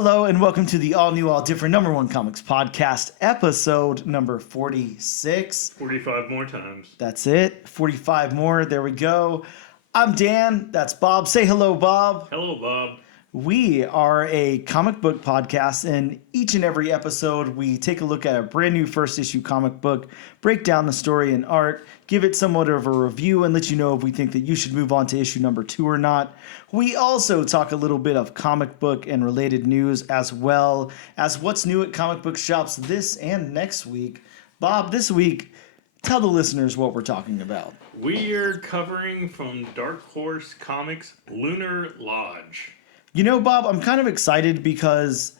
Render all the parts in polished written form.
Hello and welcome to the all new, all different number one comics podcast, episode number 46. 45 more times. That's it. 45 more. There we go. I'm Dan. That's Bob. Say hello, Bob. Hello, Bob. We are a comic book podcast, and each and every episode we take a look at a brand new first issue comic book, break down the story and art, give it somewhat of a review, and let you know if we think that you should move on to issue number 2 or not. We also talk a little bit of comic book and related news, as well as what's new at comic book shops this and next week. Bob, this week, tell the listeners what we're talking about. We are covering from Dark Horse Comics' Lunar Lodge. You know, Bob, I'm kind of excited because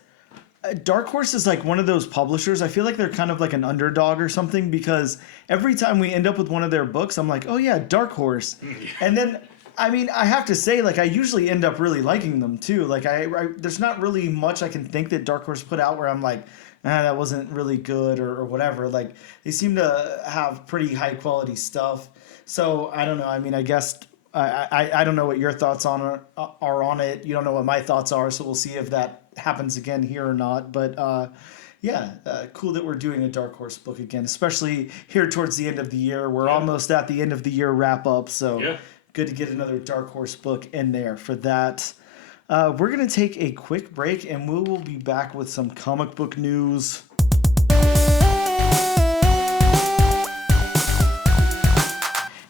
Dark Horse is like one of those publishers. I feel like they're kind of like an underdog or something, because every time we end up with one of their books, I'm like, oh yeah, Dark Horse. And then, I mean, I have to say, like, I usually end up really liking them too. Like, there's not really much I can think that Dark Horse put out where I'm like, that wasn't really good or whatever. Like, they seem to have pretty high quality stuff. So I don't know. I mean, I guess I don't know what your thoughts are on it. You don't know what my thoughts are, so we'll see if that happens again here or not. But cool that we're doing a Dark Horse book again, especially here towards the end of the year. We're almost at the end of the year wrap up, so good to get another Dark Horse book in there for that. We're going to take a quick break, and we will be back with some comic book news.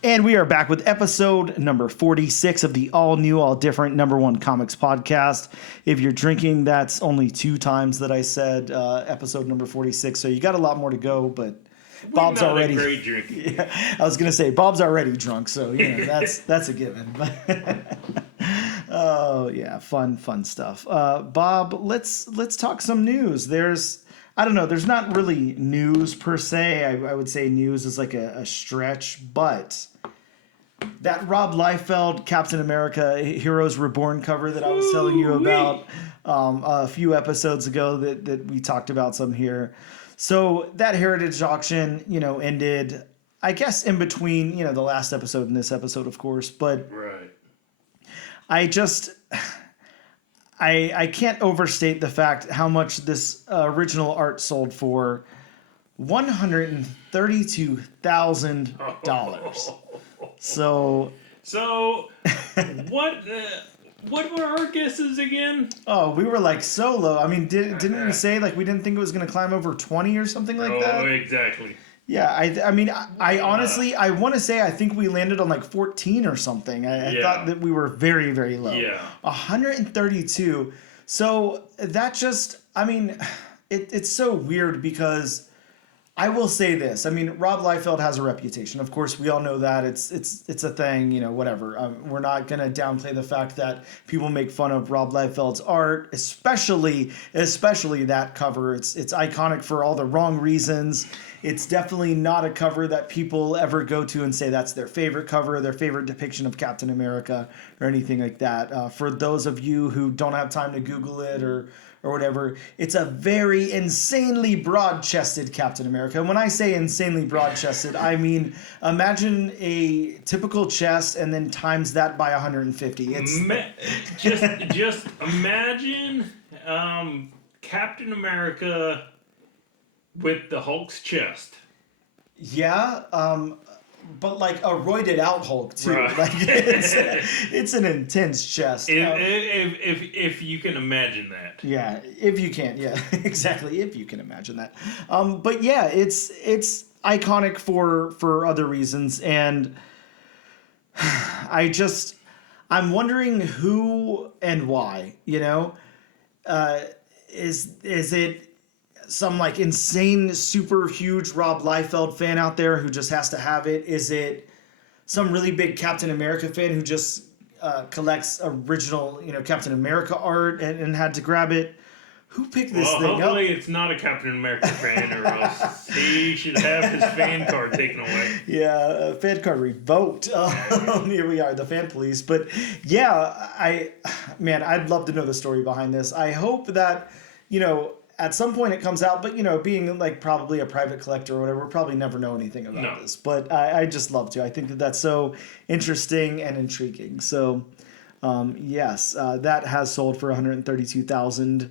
And we are back with episode number 46 of the all-new, all-different number one comics podcast. If you're drinking, that's only 2 times that I said episode number 46, so you got a lot more to go, but Bob's already... great drinking. Yeah, I was going to say, Bob's already drunk, so that's a given. Oh, yeah, fun stuff. Bob, let's talk some news. I don't know, there's not really news per se. I would say news is like a stretch, but that Rob Liefeld Captain America Heroes Reborn cover that I was telling you about a few episodes ago that we talked about some here. So that Heritage auction, ended, I guess, in between, the last episode and this episode, of course, but right. I can't overstate the fact how much this original art sold for. $132,000. So what were our guesses again? Oh, we were like so low. I mean, didn't we say like we didn't think it was going to climb over 20 or something like that? Oh, exactly. Yeah, I mean, I honestly, I want to say I think we landed on like 14 or something. I thought that we were very, very low. Yeah. 132. So that just, I mean, it's so weird because I will say this. I mean, Rob Liefeld has a reputation. Of course, we all know that. It's a thing, whatever. We're not going to downplay the fact that people make fun of Rob Liefeld's art, especially that cover. It's iconic for all the wrong reasons. It's definitely not a cover that people ever go to and say that's their favorite cover, their favorite depiction of Captain America or anything like that. For those of you who don't have time to Google it or whatever, it's a very insanely broad-chested Captain America. And when I say insanely broad-chested, I mean imagine a typical chest and then times that by 150. It's just imagine Captain America with the Hulk's chest. Yeah, but like a roided out Hulk too. Right. Like it's an intense chest. If you can imagine that. Yeah, if you can. Yeah, exactly. If you can imagine that. But yeah, it's iconic for other reasons, and I'm wondering who and why. Is it some like insane, super huge Rob Liefeld fan out there who just has to have it? Is it some really big Captain America fan who just collects original, Captain America art and had to grab it? Who picked this thing up? Hopefully it's not a Captain America fan, or else he should have his fan card taken away. Yeah, fan card revoked. Here we are, the fan police. But yeah, I'd love to know the story behind this. I hope that, at some point it comes out, but being like probably a private collector or whatever, we'll probably never know anything about this. But I just love to. I think that's so interesting and intriguing. So yes, that has sold for $132,000.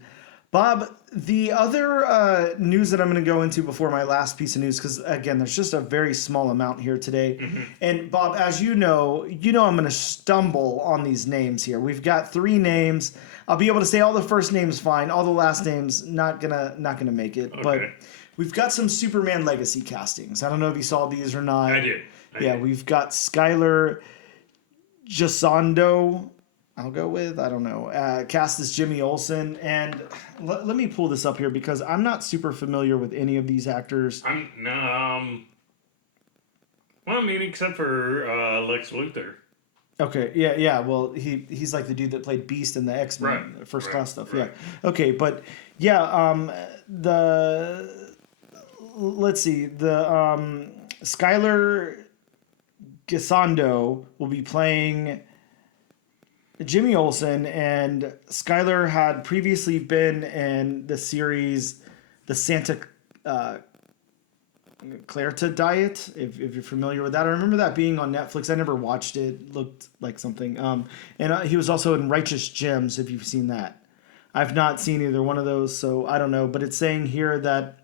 Bob, the other news that I'm going to go into before my last piece of news, because again, there's just a very small amount here today. And Bob, as you know I'm going to stumble on these names here. We've got 3 names. I'll be able to say all the first names fine, all the last names not gonna make it. Okay. But we've got some Superman Legacy castings. I don't know if you saw these or not. I did. We've got Skylar Gisondo. I'll go with, I don't know, cast as Jimmy Olsen. And let me pull this up here because I'm not super familiar with any of these actors. Well, I mean, except for Lex Luthor. Okay, yeah. Well, he's like the dude that played Beast in the X-Men First Class stuff. Right. Yeah. Okay, but yeah, let's see, the Skylar Gisondo will be playing Jimmy Olsen, and Skylar had previously been in the series The Santa Clarita Diet, if you're familiar with that. I remember that being on Netflix. I never watched it. It looked like something. And he was also in Righteous Gems, if you've seen that. I've not seen either one of those, so I don't know. But it's saying here that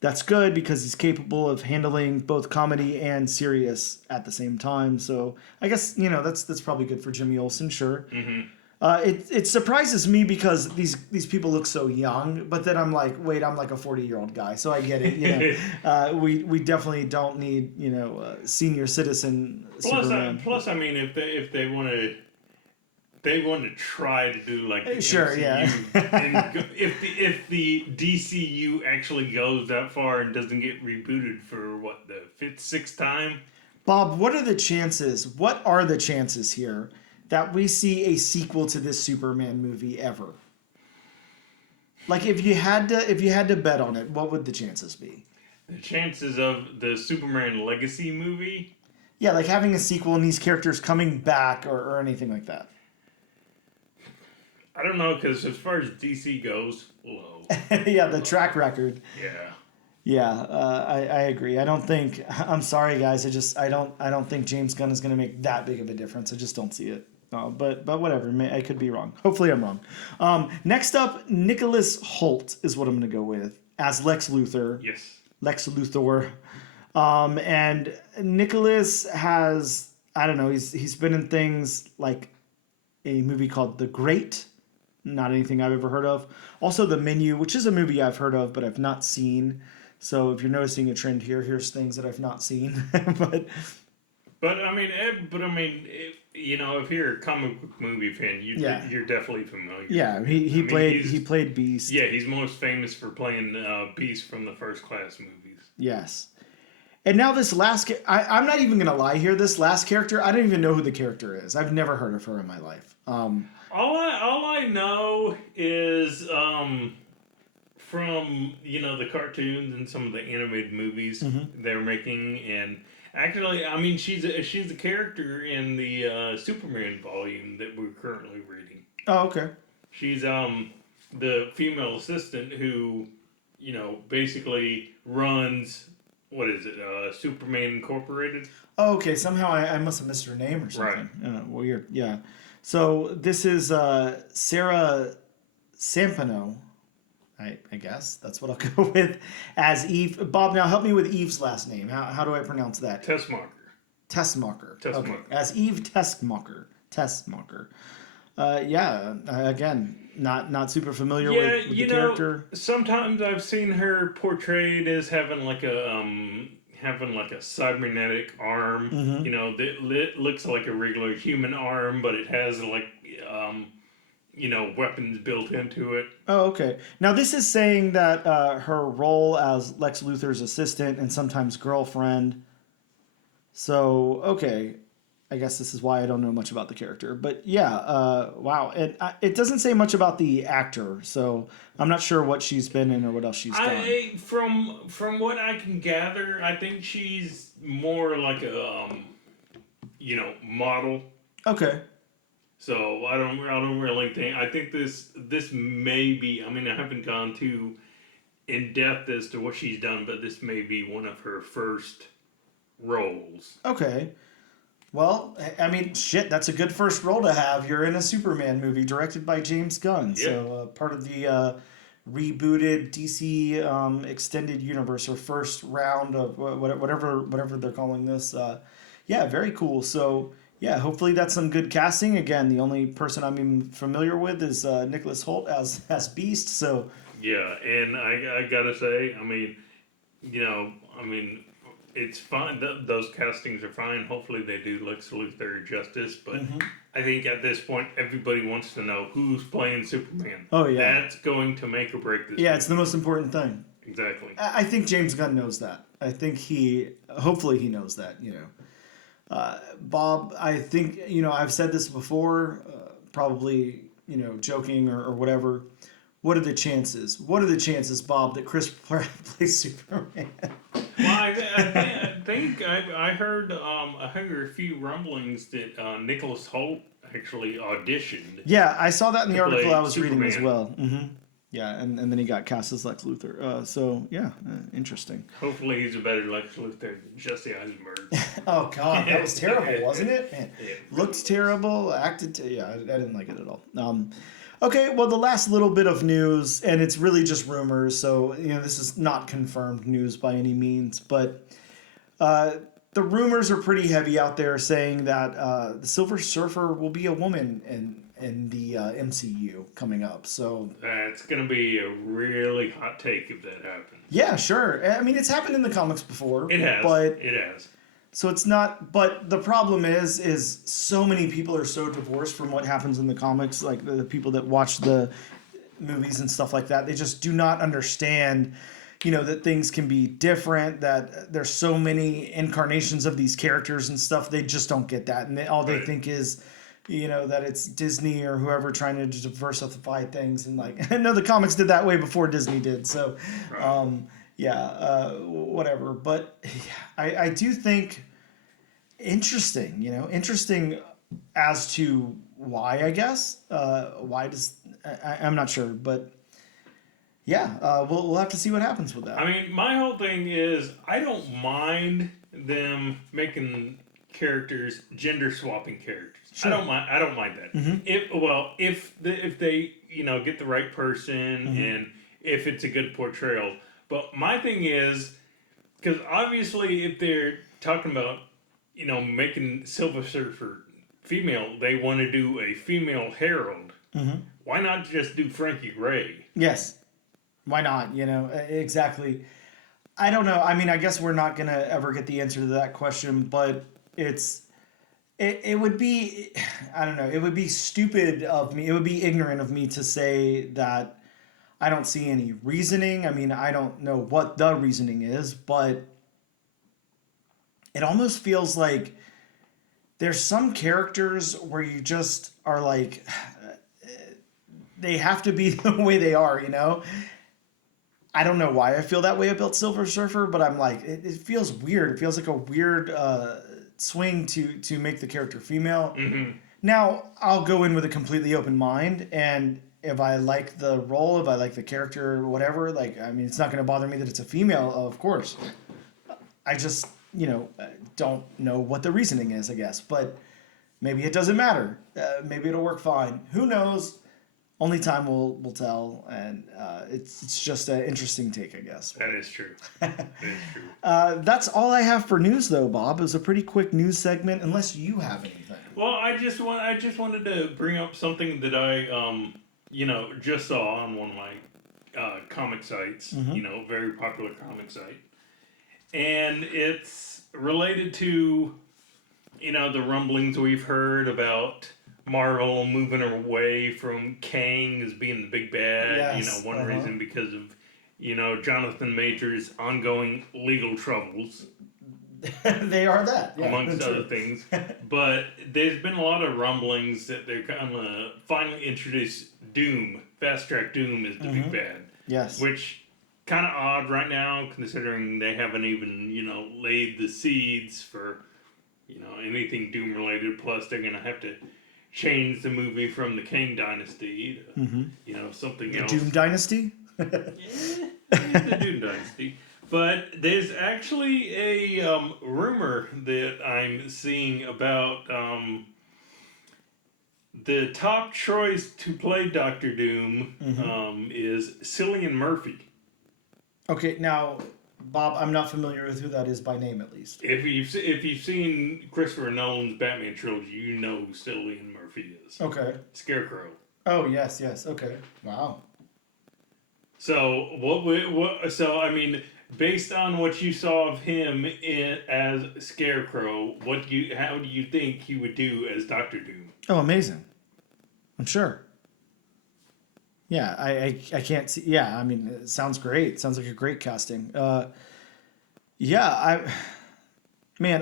that's good because he's capable of handling both comedy and serious at the same time. So I guess, that's probably good for Jimmy Olsen, sure. It surprises me because these people look so young, but then I'm like, wait, I'm like a 40-year-old guy, so I get it. We definitely don't need senior citizen Superman. Plus, I mean, if they want to. They want to try to do like the sure, MCU. yeah. And if the DCU actually goes that far and doesn't get rebooted for the 5th, 6th time. Bob, what are the chances? What are the chances here that we see a sequel to this Superman movie ever? Like, if you had to bet on it, what would the chances be? The chances of the Superman Legacy movie? Yeah, like having a sequel and these characters coming back or anything like that. I don't know, because as far as DC goes, low. Yeah, the track record. Yeah. Yeah, I agree. I'm sorry, guys. I don't think James Gunn is going to make that big of a difference. I just don't see it. But whatever. I could be wrong. Hopefully I'm wrong. Next up, Nicholas Hoult is what I'm going to go with as Lex Luthor. Yes. Lex Luthor. And Nicholas has, I don't know, he's been in things like a movie called The Great. Not anything I've ever heard of. Also, The Menu, which is a movie I've heard of, but I've not seen. So if you're noticing a trend here, here's things that I've not seen. But I mean, if you're a comic book movie fan, you're definitely familiar. Yeah, he played Beast. Yeah, he's most famous for playing Beast from the First Class movies. Yes. And now this last, I'm not even gonna lie here. This last character, I don't even know who the character is. I've never heard of her in my life. All I know is from the cartoons and some of the animated movies they're making, and actually, I mean, she's a character in the Superman volume that we're currently reading. Oh, okay. She's the female assistant who basically runs. What is it? Superman Incorporated? Oh, okay. Somehow I must have missed her name or something. Right. Weird. Yeah. So this is Sarah Sampano. I guess that's what I'll go with as Eve. Bob, now help me with Eve's last name. How do I pronounce that? Tessmacher. Tessmacher. Okay. As Eve Tessmacher. Again, not super familiar with the character. Sometimes I've seen her portrayed as having like a cybernetic arm. That looks like a regular human arm, but it has like weapons built into it. Oh, okay. Now this is saying that her role as Lex Luthor's assistant and sometimes girlfriend. So okay. I guess this is why I don't know much about the character. But yeah, wow. It doesn't say much about the actor, so I'm not sure what she's been in or what else she's done. From what I can gather, I think she's more like a model. Okay. So I don't really think. I think this may be. I mean, I haven't gone too in depth as to what she's done, but this may be one of her first roles. Okay. Well, I mean, shit, that's a good first role to have. You're in a Superman movie directed by James Gunn. Yeah. So part of the rebooted DC extended universe, or first round of whatever they're calling this. Yeah, very cool. So yeah, hopefully that's some good casting. Again, the only person I'm even familiar with is Nicholas Hoult as Beast. So Yeah, and I gotta say, I mean, I mean, it's fine. Those castings are fine. Hopefully, they do Lex Luthor justice. But I think at this point, everybody wants to know who's playing Superman. Oh, yeah. That's going to make or break this. yeah, movie. it's the most important thing. Exactly. I think James Gunn knows that. I think hopefully he knows that. Bob, I think I've said this before, probably joking or whatever. What are the chances? What are the chances, Bob, that Chris plays Superman? Well, I think I heard a few rumblings that Nicholas Hoult actually auditioned. Yeah, I saw that in the to article play I was reading as Superman. well. Yeah, and then he got cast as Lex Luthor. So yeah, interesting. Hopefully, he's a better Lex Luthor than Jesse Eisenberg. Oh God, that was terrible, wasn't it? Man, Yeah. looked terrible, acted. Yeah, I didn't like it at all. Okay, well, the last little bit of news, and it's really just rumors, so this is not confirmed news by any means, but the rumors are pretty heavy out there, saying that the Silver Surfer will be a woman in the MCU coming up. So That's gonna be a really hot take if that happens. yeah, sure. I mean, it's happened in the comics before. It has. but It has. so it's not. But the problem is so many people are so divorced from what happens in the comics. Like the people that watch the movies and stuff like that, they just do not understand. That things can be different. That there's so many incarnations of these characters and stuff. They just don't get that, and all they Right. think is. That it's Disney or whoever trying to diversify things, and like I know the comics did that way before Disney did. So, Right. whatever. But I do think interesting. Interesting as to why. I guess why does I'm not sure, but yeah, we'll have to see what happens with that. I mean, my whole thing is I don't mind them making characters gender swapping characters. Sure. I don't mind that. If they get the right person and if it's a good portrayal. But my thing is because obviously if they're talking about making Silver Surfer female, they want to do a female Herald. Why not just do Frankie Gray? Yes. Why not? Exactly. I don't know. I mean, I guess we're not going to ever get the answer to that question, but it would be, I don't know, it would be stupid of me. It would be ignorant of me to say that I don't see any reasoning. I mean, I don't know what the reasoning is, but it almost feels like there's some characters where you just are like, they have to be the way they are, I don't know why I feel that way about Silver Surfer, but I'm like, it feels weird. It feels like a weird swing to make the character female. Now, I'll go in with a completely open mind, and if I like the role, if I like the character, whatever, it's not going to bother me that it's a female, of course. I just, don't know what the reasoning is, I guess. But maybe it doesn't matter. Maybe it'll work fine. Who knows? Only time will tell, and it's just an interesting take, I guess. That is true. That is true. That's all I have for news, though, Bob. It was a pretty quick news segment, unless you have anything. Well, I just wanted to bring up something that I just saw on one of my comic sites. Very popular comic site, and it's related to the rumblings we've heard about Marvel moving away from Kang as being the big bad. Yes, One reason because of Jonathan Major's ongoing legal troubles. They are that, yeah, amongst true. other things. But there's been a lot of rumblings that they're going to finally introduce Doom, Fast Track Doom as the big bad. Yes. Which kind of odd right now, considering they haven't even laid the seeds for anything Doom related. Plus, they're going to have to change the movie from the Kang Dynasty to something The else. Doom Dynasty? Yeah, the Doom Dynasty. But there's actually a rumor that I'm seeing about The top choice to play Doctor Doom is Cillian Murphy. Okay, now, Bob, I'm not familiar with who that is by name, at least. If you've seen Christopher Nolan's Batman trilogy, you know who Cillian Murphy is. Okay. Scarecrow. Oh, yes, okay. Wow. So So I mean, based on what you saw of him as Scarecrow, how do you think he would do as Doctor Doom? Oh, amazing. I'm sure. Yeah, I can't see. Yeah, I mean, it sounds great. Sounds like a great casting. Man,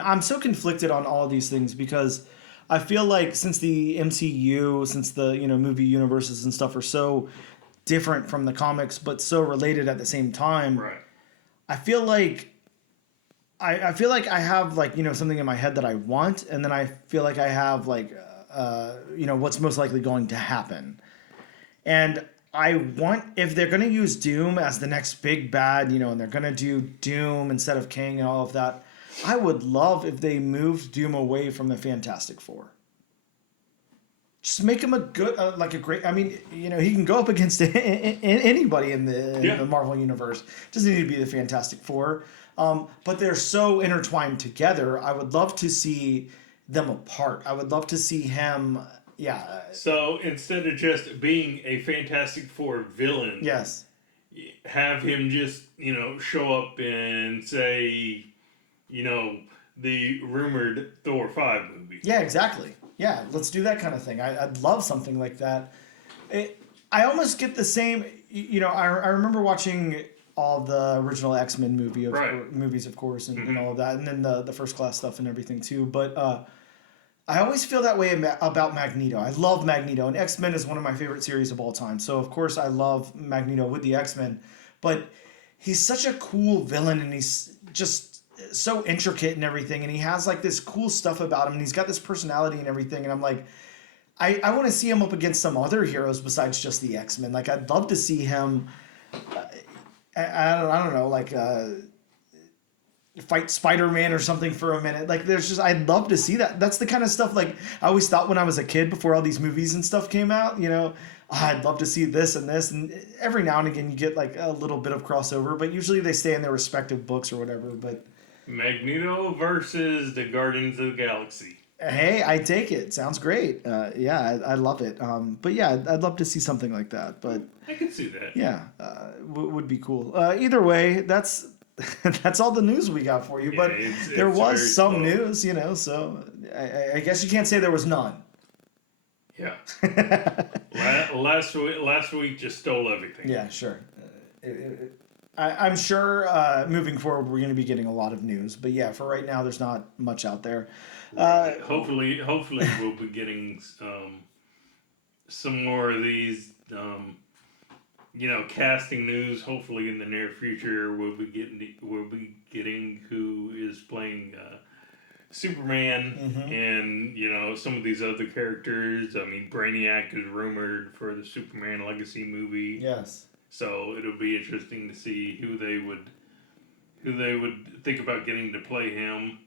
I'm so conflicted on all of these things because I feel like since the MCU, since the movie universes and stuff are so different from the comics, but so related at the same time. Right. I feel like I feel like I have something in my head that I want, and then I feel like I have what's most likely going to happen. And I want, if they're going to use Doom as the next big bad, and they're going to do Doom instead of King and all of that, I would love if they moved Doom away from the Fantastic Four. Just make him a great. I mean, he can go up against anybody in the Marvel universe. Doesn't need to be the Fantastic Four. But they're so intertwined together. I would love to see them apart. I would love to see him. Yeah. So instead of just being a Fantastic Four villain, yes, have him just show up and say, the rumored Thor 5 movie. Yeah, exactly. Yeah, let's do that kind of thing. I'd love something like that. I almost get the same. I remember watching all the original X-Men movies, of course, and all of that, and then the First Class stuff and everything too. But I always feel that way about Magneto. I love Magneto, and X-Men is one of my favorite series of all time. So of course I love Magneto with the X-Men, but he's such a cool villain, and he's just so intricate and everything, and he has this cool stuff about him, and he's got this personality and everything, and I'm like, I want to see him up against some other heroes besides just the X-Men. I'd love to see him I don't know, fight Spider-Man or something for a minute. I'd love to see that. That's the kind of stuff I always thought when I was a kid before all these movies and stuff came out, I'd love to see this and this, and every now and again you get a little bit of crossover, but usually they stay in their respective books or whatever. But Magneto versus the Guardians of the Galaxy. Hey, I take it. Sounds great. I love it. But yeah, I'd love to see something like that. But I could see that. Yeah, would be cool. Either way, that's all the news we got for you. Yeah, but there was some slow. news, so I guess you can't say there was none. Yeah. last week just stole everything. Yeah, sure. I'm sure moving forward we're going to be getting a lot of news, but yeah, for right now there's not much out there. Hopefully we'll be getting some more of these, casting news. Hopefully in the near future we'll be getting who is playing Superman and some of these other characters. I mean, Brainiac is rumored for the Superman Legacy movie. Yes. So it'll be interesting to see who they would think about getting to play him.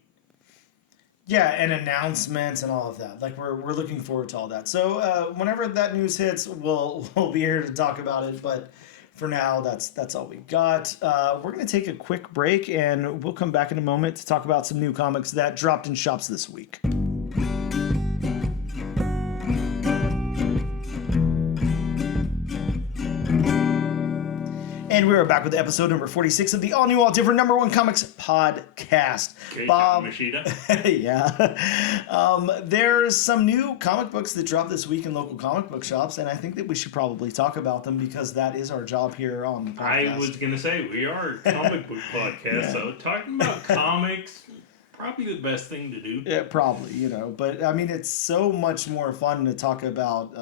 Yeah, and announcements and all of that. We're looking forward to all that. So whenever that news hits, we'll be here to talk about it. But for now, that's all we got. We're gonna take a quick break, and we'll come back in a moment to talk about some new comics that dropped in shops this week. And we are back with episode number 46 of the all-new, all-different #1 Comics podcast. Okay, Bob, Machida. yeah. There's some new comic books that dropped this week in local comic book shops, and I think that we should probably talk about them because that is our job here on the podcast. I was going to say, we are a comic book podcast, so talking about comics, probably the best thing to do. Yeah, probably, But, I mean, it's so much more fun to talk about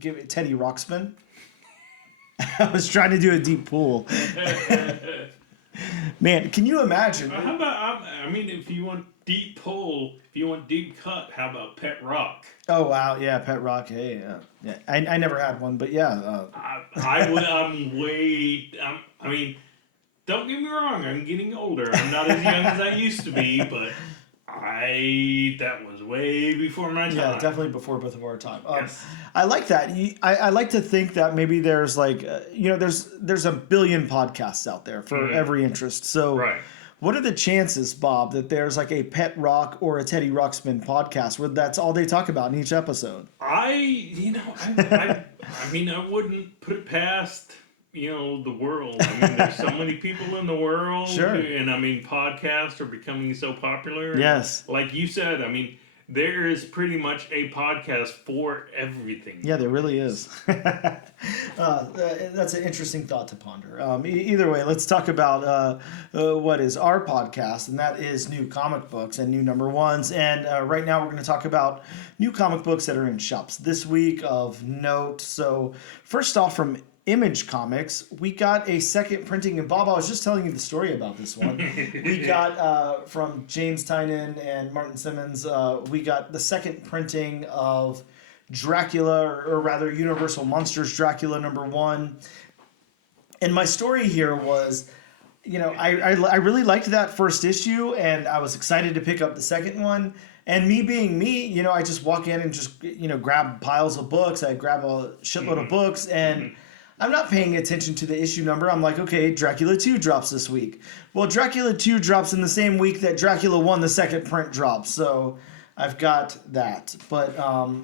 Teddy Ruxpin. I was trying to do a deep pull. Man, can you imagine? How about, if you want deep pull, if you want deep cut, how about Pet Rock? Oh, wow. Yeah, Pet Rock. Hey, yeah. I never had one, but yeah. Don't get me wrong, I'm getting older. I'm not as young as I used to be, but that was way before my time. Yeah, definitely before both of our time. Yes. I like that. I like to think that maybe there's like, there's a billion podcasts out there for every interest. So Right. what are the chances, Bob, that there's like a Pet Rock or a Teddy Ruxpin podcast where that's all they talk about in each episode? I mean, I wouldn't put it past, the world. I mean, there's so many people in the world. Sure. And I mean, podcasts are becoming so popular. Yes. Like you said, I mean, there is pretty much a podcast for everything. Yeah, there really is. That's an interesting thought to ponder. Either way, let's talk about what is our podcast, and that is new comic books and new number ones. And right now we're going to talk about new comic books that are in shops this week of note. So first off, from Image Comics, we got a second printing, and Bob, I was just telling you the story about this one. We got from James Tynan and Martin Simmons, we got the second printing of Dracula, or rather Universal Monsters Dracula #1. And my story here was, I really liked that first issue, and I was excited to pick up the second one. And me being me, I just walk in and just, grab piles of books. I grab a shitload of books, and I'm not paying attention to the issue number. I'm like, okay, Dracula 2 drops this week. Well, Dracula 2 drops in the same week that Dracula 1, the second print, drops. So I've got that. But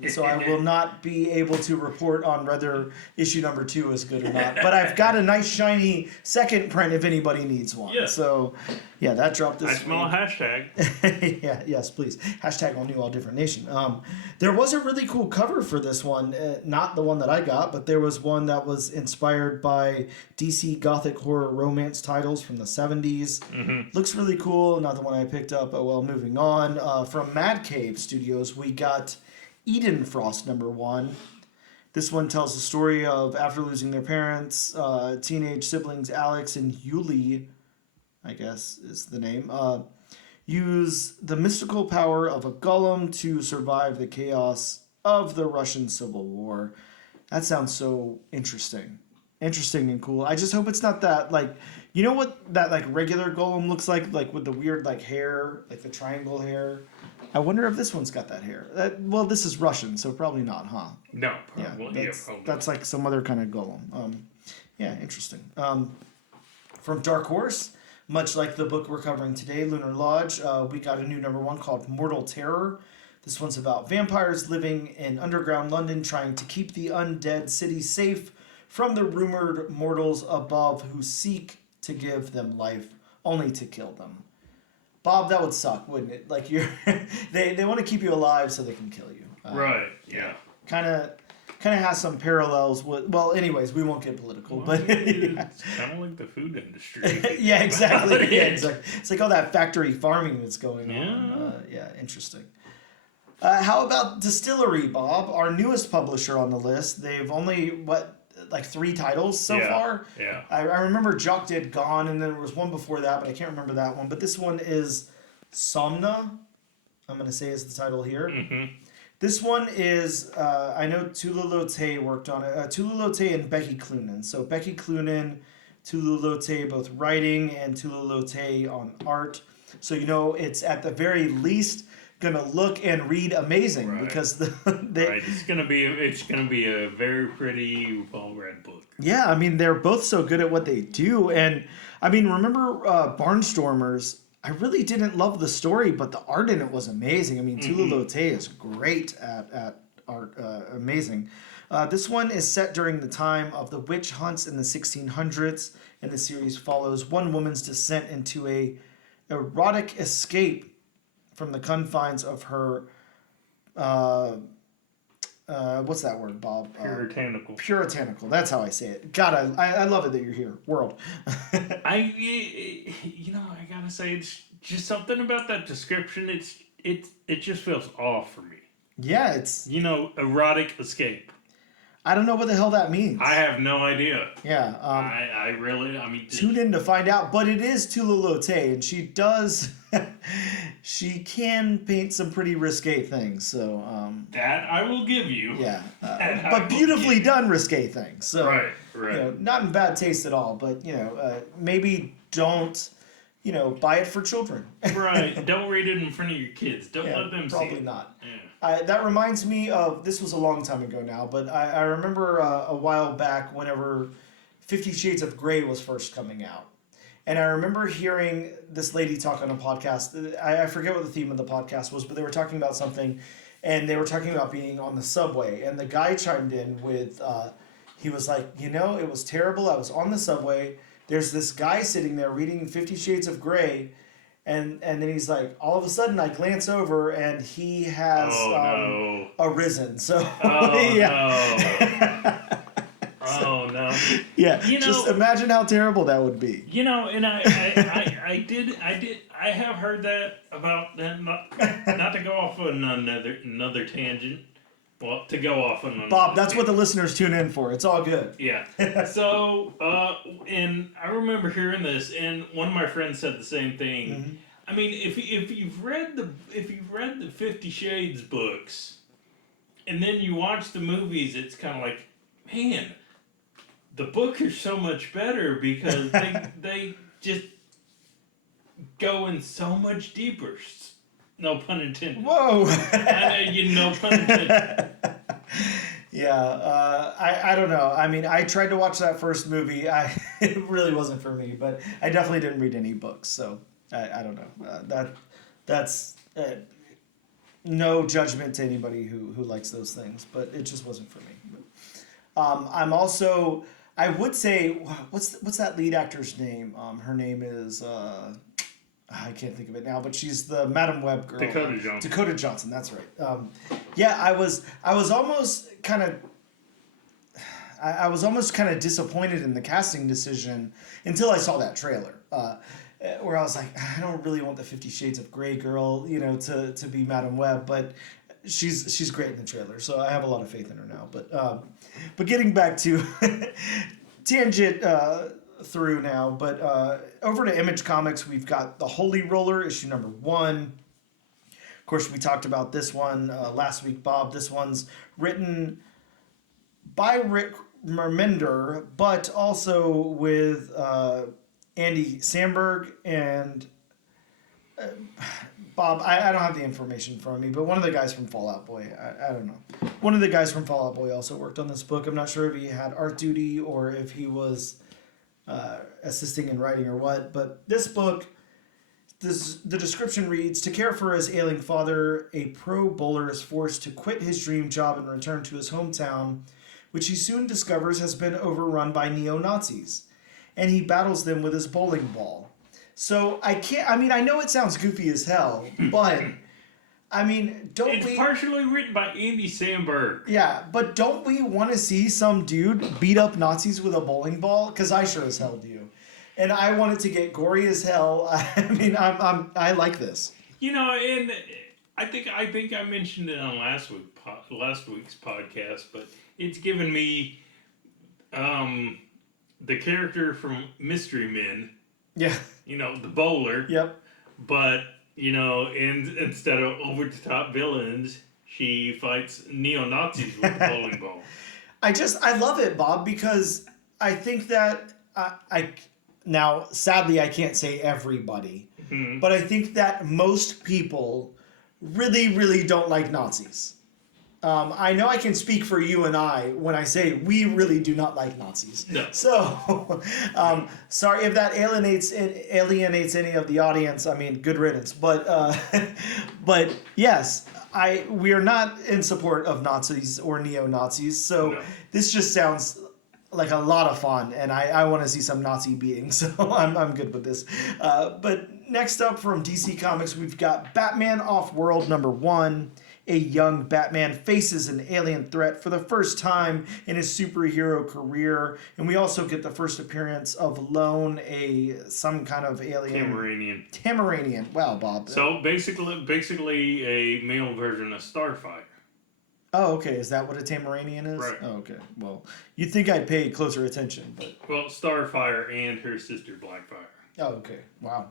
so I will not be able to report on whether issue number 2 is good or not. But I've got a nice shiny second print if anybody needs one. Yeah. So yeah, that dropped this week. I smell a hashtag. Yeah, yes, please. Hashtag all new, all different nation. There was a really cool cover for this one. Not the one that I got, but there was one that was inspired by DC Gothic horror romance titles from the 70s. Looks really cool. Not the one I picked up. Oh, well, moving on. From Mad Cave Studios, we got Eden Frost #1. This one tells the story of, after losing their parents, teenage siblings Alex and Yuli, I guess is the name, use the mystical power of a golem to survive the chaos of the Russian Civil War. That sounds so interesting. Interesting and cool. I just hope it's not that, like, you know what that, like, regular golem looks like with the weird, like, hair, like the triangle hair? I wonder if this one's got that hair. Well, this is Russian, so probably not, huh? No, probably. That's like some other kind of golem. Yeah, interesting. From Dark Horse, much like the book we're covering today, Lunar Lodge, we got a new #1 called Mortal Terror. This one's about vampires living in underground London trying to keep the undead city safe from the rumored mortals above who seek to give them life only to kill them. Bob, that would suck, wouldn't it? Like they want to keep you alive so they can kill you. Right. Yeah. Kind of has some parallels with. Well, anyways, we won't get political, but it's kind of like the food industry. Yeah, exactly. Yeah, exactly. It's like all that factory farming that's going on. Yeah, interesting. How about Distillery, Bob? Our newest publisher on the list. They've only like 3 titles so far. Yeah. I remember Jock did Gone, and then there was one before that, but I can't remember that one. But this one is Somna. I'm going to say is the title here. This one is, I know Tula Lote worked on it. Tula Lote and Becky Cloonan. So Becky Cloonan, Tula Lote both writing, and Tula Lote on art. So it's at the very least gonna look and read amazing, right? Because it's gonna be a very pretty, well-read book. Yeah, I mean they're both so good at what they do, and I mean remember Barnstormers. I really didn't love the story, but the art in it was amazing. I mean, Tula Lote is great at art, amazing. This one is set during the time of the witch hunts in the 1600s, and the series follows one woman's descent into a erotic escape from the confines of her, what's that word, Bob? Puritanical. That's how I say it. God, I love it that you're here, world. I gotta say, it's just something about that description. It just feels off for me. Yeah, it's erotic escape. I don't know what the hell that means. I have no idea. Yeah. I tune in to find out, but it is Tula Lote, and she does, she can paint some pretty risque things, so. That I will give you. Yeah. But beautifully done risque things, so. Right. Not in bad taste at all, but, maybe don't, buy it for children. Right. Don't read it in front of your kids. Don't Yeah, let them see probably it. not. Yeah. That reminds me of, this was a long time ago now, but I remember a while back whenever 50 Shades of Grey was first coming out. And I remember hearing this lady talk on a podcast. I forget what the theme of the podcast was, but they were talking about something, and they were talking about being on the subway. And the guy chimed in with, he was like, it was terrible. I was on the subway. There's this guy sitting there reading 50 Shades of Grey. And then he's like, all of a sudden I glance over and he has arisen. So, no. Oh no! Yeah, just imagine how terrible that would be. And I have heard that about that. Not to go off on another tangent. Well, to go off on another Bob, that's what the listeners tune in for. It's all good. Yeah. So, and I remember hearing this, and one of my friends said the same thing. Mm-hmm. I mean, if you've read the 50 Shades books, and then you watch the movies, it's kind of like, man. The book is so much better because they just go in so much deeper. No pun intended. Whoa! No pun intended. Yeah, I don't know. I mean, I tried to watch that first movie. It really wasn't for me, but I definitely didn't read any books, so I don't know. That's no judgment to anybody who likes those things, but it just wasn't for me. I'm also. I would say, what's that lead actor's name? Her name is, I can't think of it now, but she's the Madam Web girl. Dakota Johnson, that's right. Yeah, I was almost kind of disappointed in the casting decision until I saw that trailer, where I was like, I don't really want the 50 Shades of Grey girl, to be Madam Web, but she's great in the trailer, so I have a lot of faith in her now. But getting back to tangent through now, but over to Image Comics, we've got the Holy Roller issue number 1. Of course, we talked about this one last week, Bob. This one's written by Rick Remender, but also with Andy Samberg and Bob, I don't have the information in front of me, but one of the guys from Fallout Boy, I don't know. One of the guys from Fallout Boy also worked on this book. I'm not sure if he had art duty or if he was assisting in writing or what, but this book, the description reads, to care for his ailing father, a pro bowler is forced to quit his dream job and return to his hometown, which he soon discovers has been overrun by neo-Nazis, and he battles them with his bowling ball. So I know it sounds goofy as hell, but it's partially written by Andy Samberg. Yeah, but don't we want to see some dude beat up Nazis with a bowling ball? Because I sure as hell do, and I want it to get gory as hell. I like this. And I think I mentioned it on last week's podcast, but it's given me the character from Mystery Men. Yeah. The bowler. Yep. But, instead of over-the-top villains, she fights neo-Nazis with the bowling ball. I love it, Bob, because I think that now, sadly, I can't say everybody, but I think that most people really, really don't like Nazis. I know I can speak for you and I when I say we really do not like Nazis. No. So, sorry if that alienates any of the audience. I mean, good riddance. But yes, we are not in support of Nazis or neo-Nazis. So This just sounds like a lot of fun, and I want to see some Nazi beating. So I'm good with this. But next up from DC Comics, we've got Batman Off-World number 1. A young Batman faces an alien threat for the first time in his superhero career. And we also get the first appearance of Lone, some kind of alien. Tamaranian. Wow, Bob. So basically a male version of Starfire. Oh, okay. Is that what a Tamaranian is? Right. Oh, okay. Well, you'd think I'd pay closer attention, but... Well, Starfire and her sister Blackfire. Oh, okay. Wow.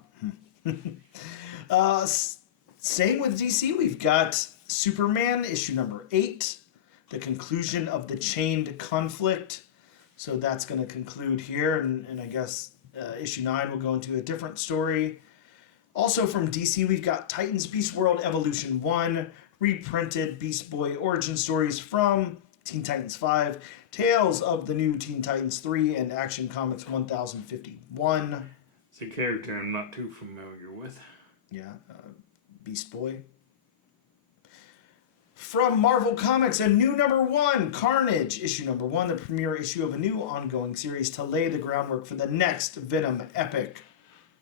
Staying with DC, we've got Superman, issue number 8, the conclusion of the chained conflict. So that's going to conclude here, and I guess issue 9 will go into a different story. Also from DC, we've got Titans Beast World Evolution 1, reprinted Beast Boy origin stories from Teen Titans 5, Tales of the New Teen Titans 3, and Action Comics 1051. It's a character I'm not too familiar with. Yeah, Beast Boy. From Marvel Comics, a new #1, Carnage, issue #1, the premiere issue of a new ongoing series to lay the groundwork for the next Venom epic.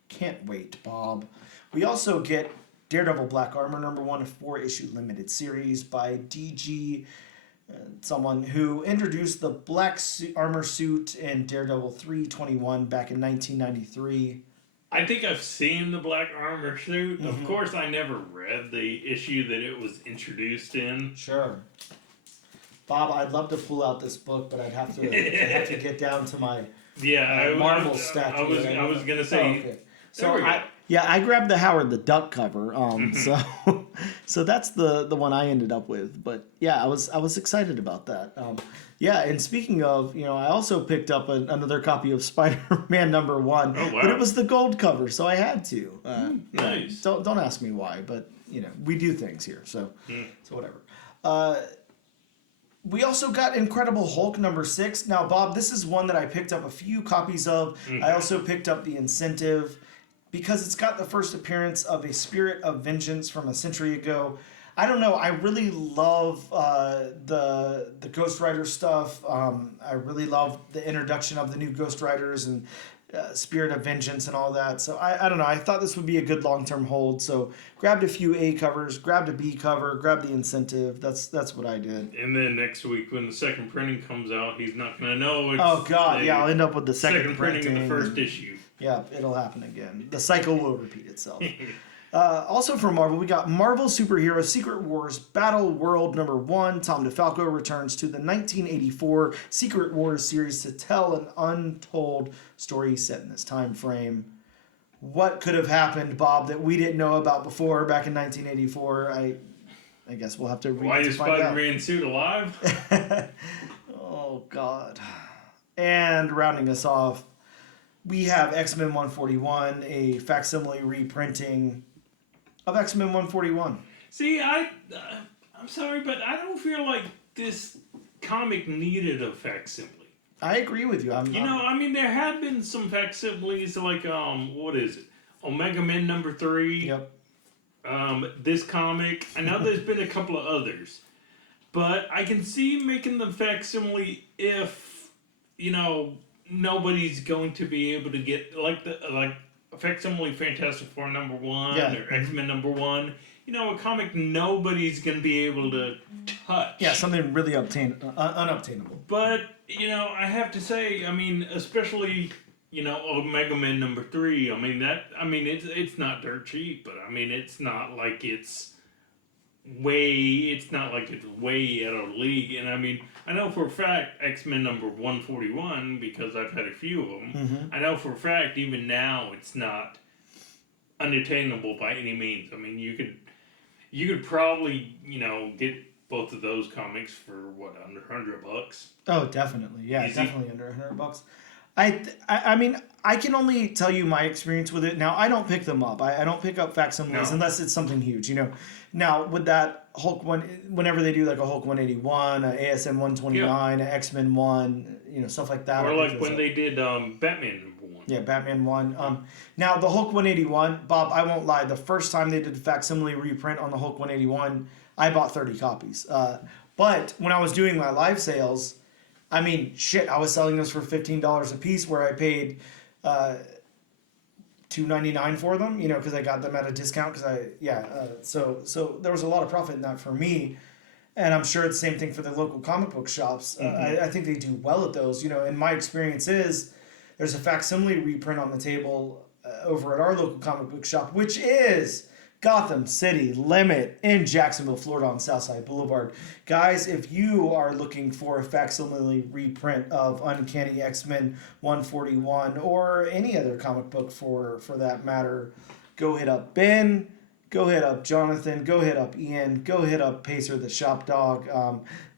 Can't wait, Bob. We also get Daredevil Black Armor #1, a 4-issue limited series by DG, someone who introduced the black armor suit in Daredevil 321 back in 1993. I think I've seen the black armor suit. Of course, I never read the issue that it was introduced in. Sure. Bob, I'd love to pull out this book, but I'd have to get down to my Marvel stack. I was gonna say. Oh, okay. So I grabbed the Howard the Duck cover. So that's the one I ended up with. But yeah, I was excited about that. And speaking of, I also picked up another copy of Spider-Man #1. Oh, wow. But it was the gold cover, so I had to. Nice. Don't ask me why, but we do things here, so whatever. We also got Incredible Hulk #6. Now, Bob, this is one that I picked up a few copies of. I also picked up the Incentive because it's got the first appearance of a Spirit of Vengeance from a century ago. I don't know. I really love the Ghost Rider stuff. I really love the introduction of the new Ghost Riders and Spirit of Vengeance and all that. So I don't know. I thought this would be a good long-term hold. So grabbed a few A covers, grabbed a B cover, grabbed the Incentive. That's what I did. And then next week when the second printing comes out, he's not going to know. Oh, God. Yeah, I'll end up with the second printing of the first issue. Yeah, it'll happen again. The cycle will repeat itself. Also from Marvel, we got Marvel Superhero Secret Wars Battle World #1. Tom DeFalco returns to the 1984 Secret Wars series to tell an untold story set in this time frame. What could have happened, Bob, that we didn't know about before back in 1984? I guess we'll have to read. Why is Spider-Man suit alive? Oh, God. And rounding us off, we have X-Men 141, a facsimile reprinting of X-Men 141. See, I'm sorry, but I don't feel like this comic needed a facsimile. I agree with you. There have been some facsimiles like, what is it? Omega Men #3. Yep. This comic. I know there's been a couple of others. But I can see making the facsimile if, nobody's going to be able to get, like facsimile Fantastic Four #1 or X-Men #1. A comic nobody's going to be able to touch. Yeah, something really unobtainable. But, I have to say, especially, Omega Man #3, it's not dirt cheap, but, it's not like it's way out of league. And, I know for a fact X-Men #141, because I've had a few of them, I know for a fact even now it's not unattainable by any means. You could probably, get both of those comics for under $100. Oh, definitely. Yeah, Easy. definitely under $100. I can only tell you my experience with it. Now, I don't pick them up. I don't pick up facsimiles unless it's something huge, Now, with that Hulk one, whenever they do like a Hulk 181, a ASM 129, a X-Men 1, stuff like that. Or like when they did Batman #1. Yeah, Batman 1. Now, the Hulk 181, Bob, I won't lie. The first time they did a facsimile reprint on the Hulk 181, I bought 30 copies. But when I was doing my live sales, I was selling those for $15 a piece where I paid $2.99 for them, because I got them at a discount. So there was a lot of profit in that for me. And I'm sure it's the same thing for the local comic book shops. I think they do well at those. And my experience is there's a facsimile reprint on the table over at our local comic book shop, which is Gotham City Limit in Jacksonville, Florida on Southside Boulevard. Guys, if you are looking for a facsimile reprint of Uncanny X-Men 141 or any other comic book for that matter, go hit up Ben, go hit up Jonathan, go hit up Ian, go hit up Pacer the Shop Dog.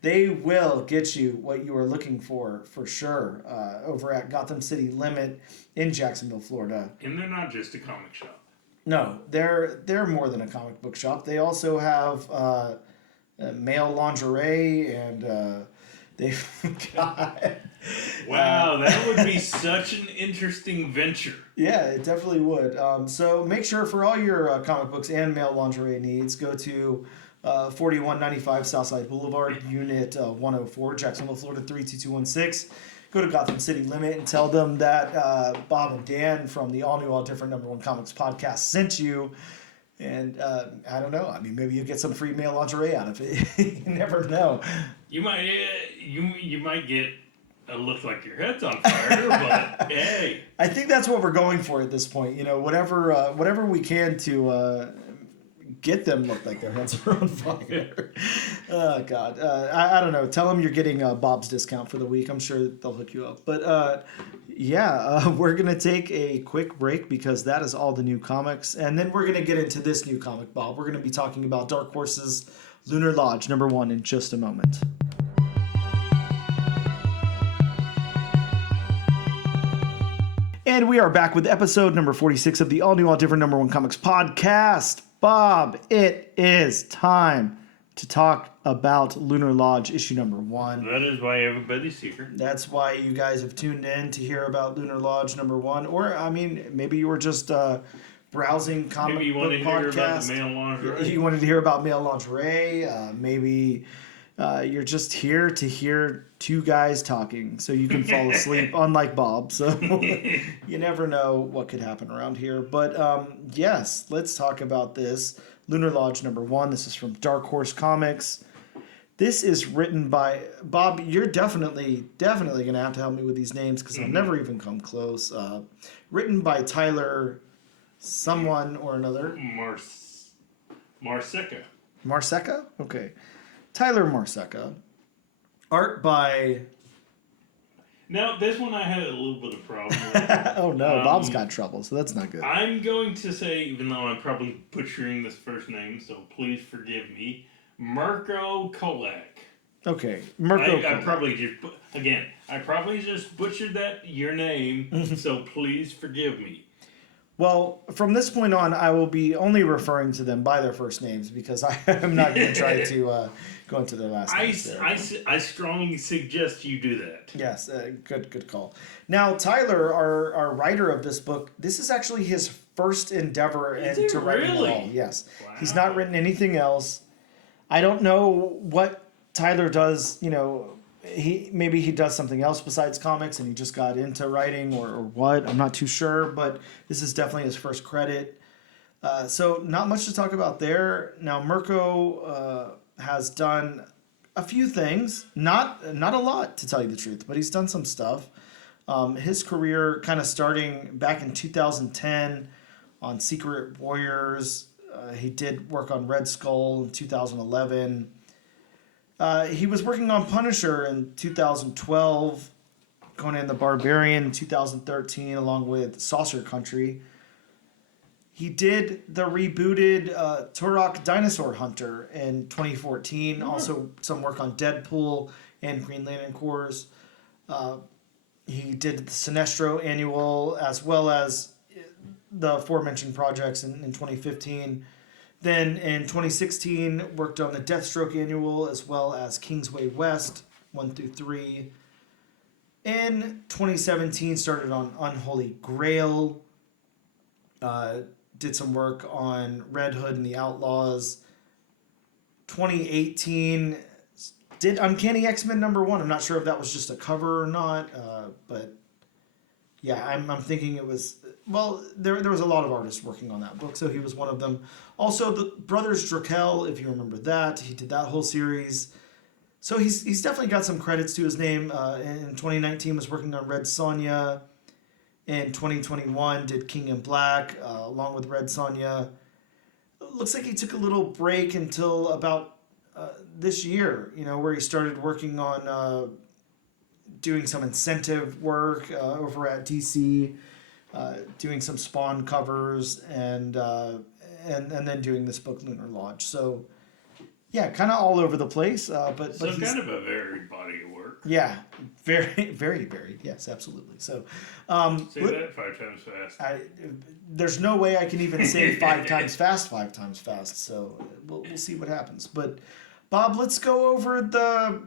They will get you what you are looking for sure, over at Gotham City Limit in Jacksonville, Florida. And they're not just a comic shop. No, they're more than a comic book shop. They also have male lingerie and they've got. Wow, that would be such an interesting venture. Yeah, it definitely would. So make sure for all your comic books and male lingerie needs, go to 4195 Southside Boulevard, Unit 104, Jacksonville, Florida 32216. Go to Gotham City Limit and tell them that Bob and Dan from the All New, All Different #1 Comics podcast sent you. And I don't know. I mean, maybe you get some free male lingerie out of it. You never know. You might you might get a look like your head's on fire, but hey. I think that's what we're going for at this point. You know, whatever we can to get them look like their heads are on fire. Oh God, I don't know. Tell them you're getting Bob's discount for the week. I'm sure they'll hook you up. But we're gonna take a quick break because that is all the new comics, and then we're gonna get into this new comic, Bob. We're gonna be talking about Dark Horse's Lunar Lodge #1 in just a moment. And we are back with episode number 46 of the All New, All Different #1 Comics podcast. Bob, it is time to talk about Lunar Lodge issue #1. That is why everybody's here. That's why you guys have tuned in to hear about Lunar Lodge #1. Or, I mean, maybe you were just browsing comic Maybe you book wanted to hear about podcast. the male lingerie. You wanted to hear about male lingerie. Maybe you're just here to hear two guys talking so you can fall asleep, unlike Bob. So you never know what could happen around here. But yes, let's talk about this. Lunar Lodge #1. This is from Dark Horse Comics. This is written by Bob. You're definitely going to have to help me with these names because I'll never even come close. Written by Tyler someone or another. Marceca. Marceca? Okay. Tyler Marceca. Art by... Now, this one I had a little bit of problem with. Oh no, Bob's got trouble, so that's not good. I'm going to say, even though I'm probably butchering this first name, so please forgive me, Mirko Kolak. Okay, Mirko I probably just butchered your name, so please forgive me. Well, from this point on, I will be only referring to them by their first names because I'm not going to try to go into their last names. I strongly suggest you do that. Yes, good call. Now, Tyler, our writer of this book, this is actually his first endeavor into writing at all. Yes, wow. He's not written anything else. I don't know what Tyler does. You know, maybe he does something else besides comics, and he just got into writing or what. I'm not too sure, but this is definitely his first credit. So not much to talk about there. Now, Mirko has done a few things, not a lot to tell you the truth, but he's done some stuff. His career kind of starting back in 2010 on Secret Warriors. He did work on Red Skull in 2011. He was working on Punisher in 2012, Conan the Barbarian in 2013, along with Saucer Country. He did the rebooted Turok Dinosaur Hunter in 2014. Mm-hmm. Also, some work on Deadpool and Green Lantern Corps. He did the Sinestro Annual as well as the aforementioned projects in 2015. Then in 2016, worked on the Deathstroke Annual as well as Kingsway West 1 through 3. In 2017, started on Unholy Grail. Did some work on Red Hood and the Outlaws. 2018, did Uncanny X-Men #1. I'm not sure if that was just a cover or not, but yeah, I'm thinking it was. Well, there was a lot of artists working on that book, so he was one of them. Also, the Brothers Drakel, if you remember that, he did that whole series. So he's definitely got some credits to his name. In 2019, was working on Red Sonja. In 2021, did King in Black along with Red Sonja. Looks like he took a little break until about this year, where he started working on doing some incentive work over at DC. Doing some Spawn covers and then doing this book Lunar Lodge. So yeah, kind of all over the place. But kind of a varied body of work. Yeah, very, very varied. Yes, absolutely. So, Say that 5 times fast. there's no way I can even say 5 times fast, 5 times fast. So we'll see what happens. But Bob, let's go over the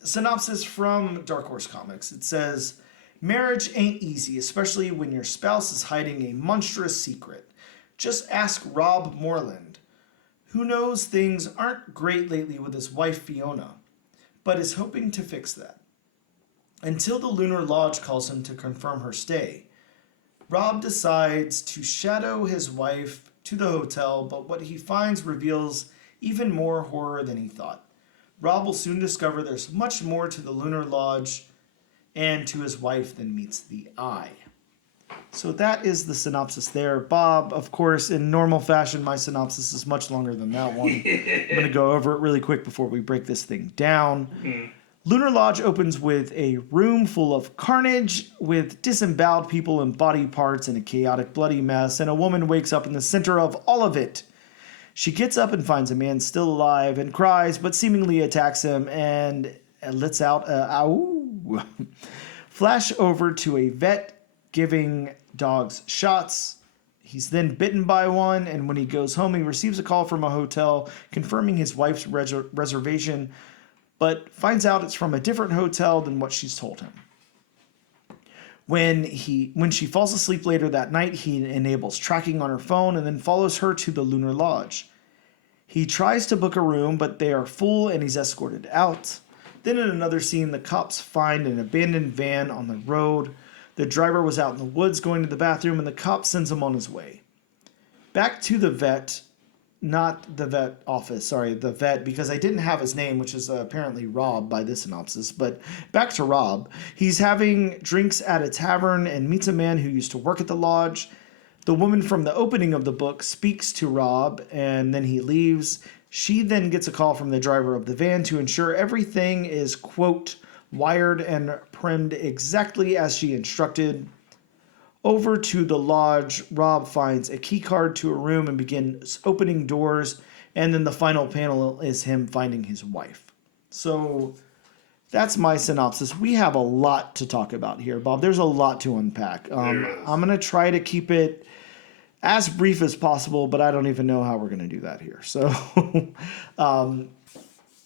synopsis from Dark Horse Comics. It says, marriage ain't easy, especially when your spouse is hiding a monstrous secret. Just ask Rob Moreland, who knows things aren't great lately with his wife Fiona, but is hoping to fix that. Until the Lunar Lodge calls him to confirm her stay, Rob decides to shadow his wife to the hotel, but what he finds reveals even more horror than he thought. Rob will soon discover there's much more to the Lunar Lodge and to his wife than meets the eye. So that is the synopsis there. Bob, of course, in normal fashion, my synopsis is much longer than that one. I'm going to go over it really quick before we break this thing down. Mm. Lunar Lodge opens with a room full of carnage, with disemboweled people and body parts in a chaotic, bloody mess, and a woman wakes up in the center of all of it. She gets up and finds a man still alive and cries, but seemingly attacks him and lets out a ow. Flash over to a vet giving dogs shots. He's then bitten by one, and when he goes home, he receives a call from a hotel confirming his wife's reservation, but finds out it's from a different hotel than what she's told him. When she falls asleep later that night, he enables tracking on her phone and then follows her to the Lunar Lodge. He tries to book a room, but they are full and he's escorted out. Then in another scene, the cops find an abandoned van on the road. The driver was out in the woods going to the bathroom, and the cop sends him on his way. Back to the vet, not the vet office, sorry, the vet, because I didn't have his name, which is apparently Rob by this synopsis. But back to Rob. He's having drinks at a tavern and meets a man who used to work at the lodge. The woman from the opening of the book speaks to Rob, and then he leaves. She then gets a call from the driver of the van to ensure everything is, quote, wired and primed exactly as she instructed. Over to the lodge, Rob finds a key card to a room and begins opening doors, and then the final panel is him finding his wife. So that's my synopsis. We have a lot to talk about here, Bob. There's a lot to unpack. I'm going to try to keep it as brief as possible, but I don't even know how we're going to do that here. So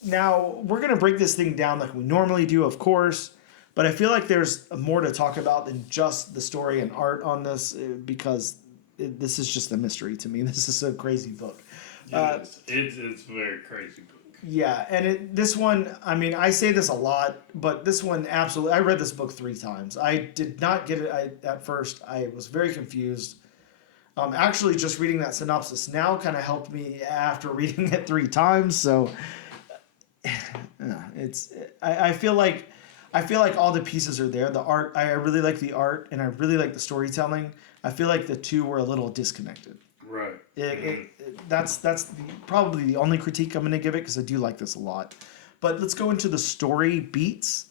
now we're going to break this thing down like we normally do, of course. But I feel like there's more to talk about than just the story and art on this because this is just a mystery to me. This is a crazy book. It's a very crazy book. Yeah, and this one, I mean, I say this a lot, but this one absolutely, I read this book 3 times. I did not get it at first. I was very confused. Actually, just reading that synopsis now kind of helped me after reading it 3 times. So I feel like all the pieces are there. The art, I really like the art, and I really like the storytelling. I feel like the two were a little disconnected. Right. That's probably the only critique I'm going to give it because I do like this a lot. But let's go into the story beats.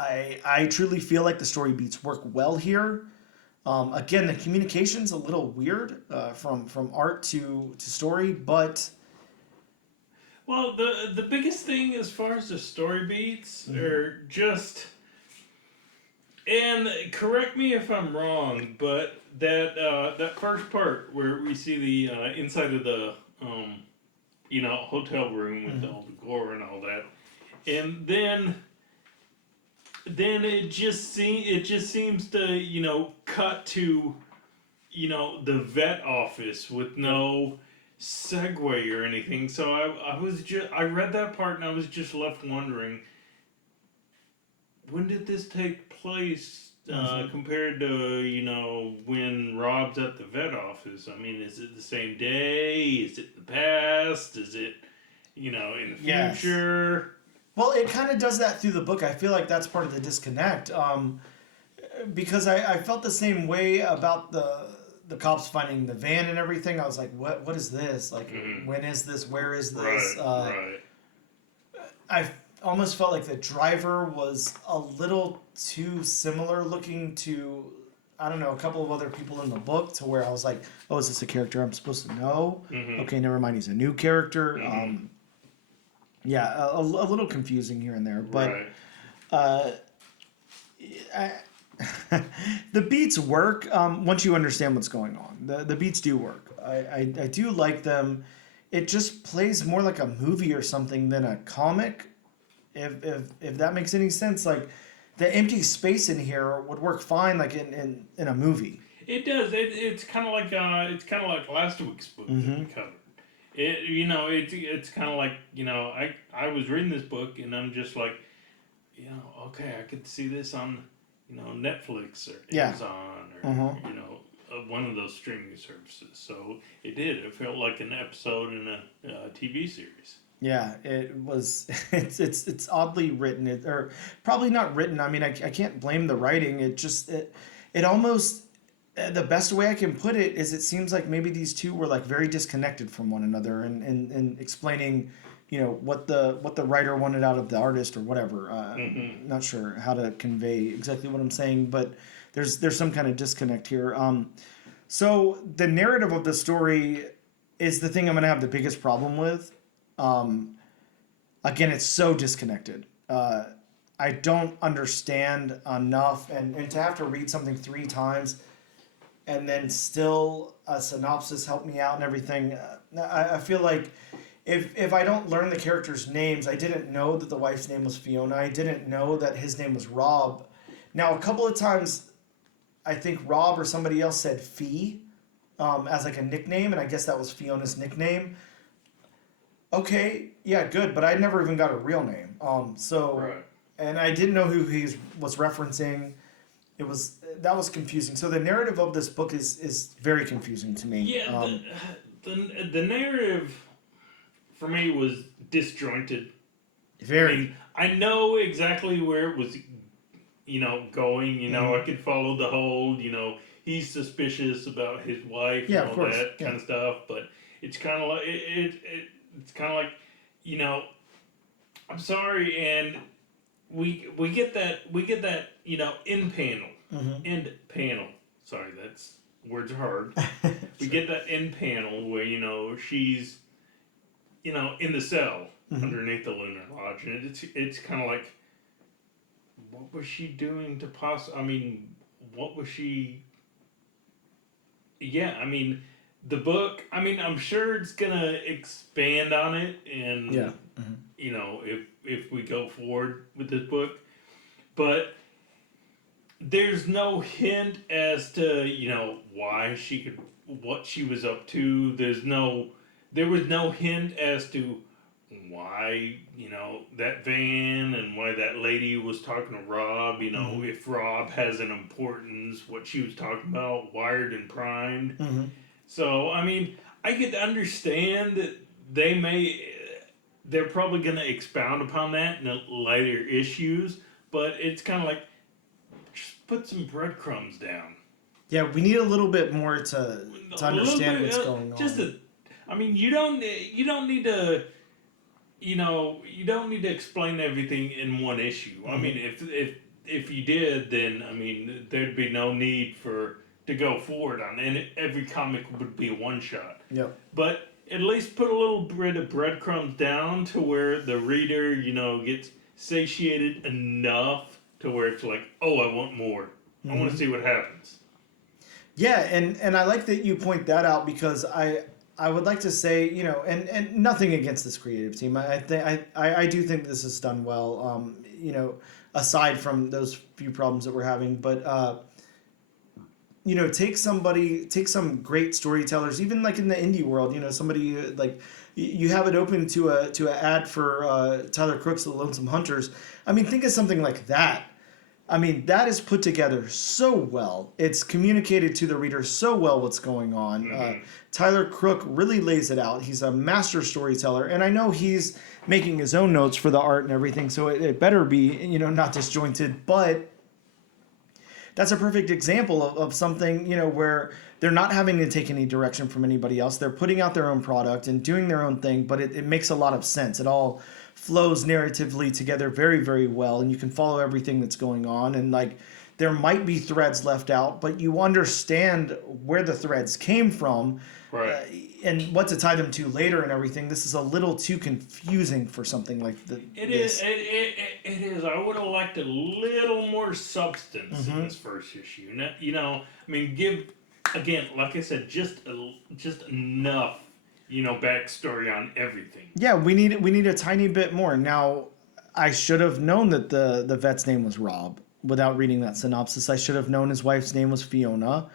I truly feel like the story beats work well here. Again, the communication's a little weird from art to story, but... Well, the biggest thing as far as the story beats are just, and correct me if I'm wrong, but that first part where we see the inside of the hotel room with all the gore and all that, and then it just seems to cut to the vet office with no segue or anything. So I read that part and I was just left wondering, when did this take place compared to when Rob's at the vet office? I mean, is it the same day? Is it the past? Is it in the future? Well, it kind of does that through the book. I feel like that's part of the disconnect, because I felt the same way about the cops finding the van and everything. I was like, what is this? Like, when is this? Where is this? Right. I almost felt like the driver was a little too similar looking to, I don't know, a couple of other people in the book, to where I was like, oh, is this a character I'm supposed to know? Okay, never mind. He's a new character. Yeah, a little confusing here and there, but Right. I, the beats work once you understand what's going on. The beats do work. I do like them. It just plays more like a movie or something than a comic. If that makes any sense, like the empty space in here would work fine, like in a movie. It does. It's kind of like last week's book that we covered. It's kind of like I was reading this book and I'm just like, okay, I could see this on Netflix or Yeah. Amazon or one of those streaming services. So it did. It felt like an episode in a TV series. Yeah, it was. It's oddly written, or probably not written. I mean, I can't blame the writing. It almost, the best way I can put it is it seems like maybe these two were like very disconnected from one another, and explaining, what the writer wanted out of the artist or whatever. Not sure how to convey exactly what I'm saying, but there's some kind of disconnect here. So the narrative of the story is the thing I'm gonna have the biggest problem with. Again, it's so disconnected. I don't understand enough, and to have to read something 3 times, and then still a synopsis help me out and everything. I feel like if I don't learn the characters' names, I didn't know that the wife's name was Fiona. I didn't know that his name was Rob. Now, a couple of times, I think Rob or somebody else said Fee as like a nickname, and I guess that was Fiona's nickname. Okay, yeah, good, but I never even got a real name. Right. And I didn't know who he was referencing. That was confusing. So the narrative of this book is very confusing to me. Yeah, the narrative for me was disjointed. Very. I mean, I know exactly where it was, going. I could follow the whole, he's suspicious about his wife Yeah, and of all course. that kind of stuff. But it's kind of like it's kind of like, I'm sorry, and we get that end panel, end panel. Sorry, that's words are hard. We get that end panel where she's in the cell underneath the Lunar Lodge, and it's kind of like, what was she doing to I mean, what was she? Yeah, I mean, the book. I mean, I'm sure it's gonna expand on it, and Yeah. if we go forward with this book, but there's no hint as to why she could, what she was up to. There was no hint as to why that van and why that lady was talking to Rob. If Rob has an importance, what she was talking about, wired and primed. So I mean, I could understand that they're probably going to expound upon that in the later issues, but it's kind of like, just put some breadcrumbs down. Yeah, we need a little bit more to understand what's going on. You don't need to. You don't need to explain everything in one issue. I mean, if you did, then there'd be no need to go forward on, and every comic would be a one shot. Yep. But at least put a little bit of breadcrumbs down to where the reader, gets satiated enough to where it's like, oh, I want more. I want to see what happens. Yeah, and I like that you point that out, because I would like to say, and nothing against this creative team. I do think this is done well. Aside from those few problems that we're having, but take some great storytellers, even like in the indie world. Somebody like you have it open to an ad for Tyler Crook's The Lonesome Hunters. I mean, think of something like that. I mean, that is put together so well. It's communicated to the reader so well what's going on. Tyler Crook really lays it out. He's a master storyteller, and I know he's making his own notes for the art and everything, so it better be not disjointed. But that's a perfect example of something where they're not having to take any direction from anybody else. They're putting out their own product and doing their own thing, but it makes a lot of sense. It all flows narratively together very, very well, and you can follow everything that's going on. And like there might be threads left out, but you understand where the threads came from, Right. and what to tie them to later and everything. This is a little too confusing for something like this. It is. I would have liked a little more substance in this first issue. I mean, give again, like I said, just enough, backstory on everything. Yeah, we need a tiny bit more. Now, I should have known that the vet's name was Rob without reading that synopsis. I should have known his wife's name was Fiona.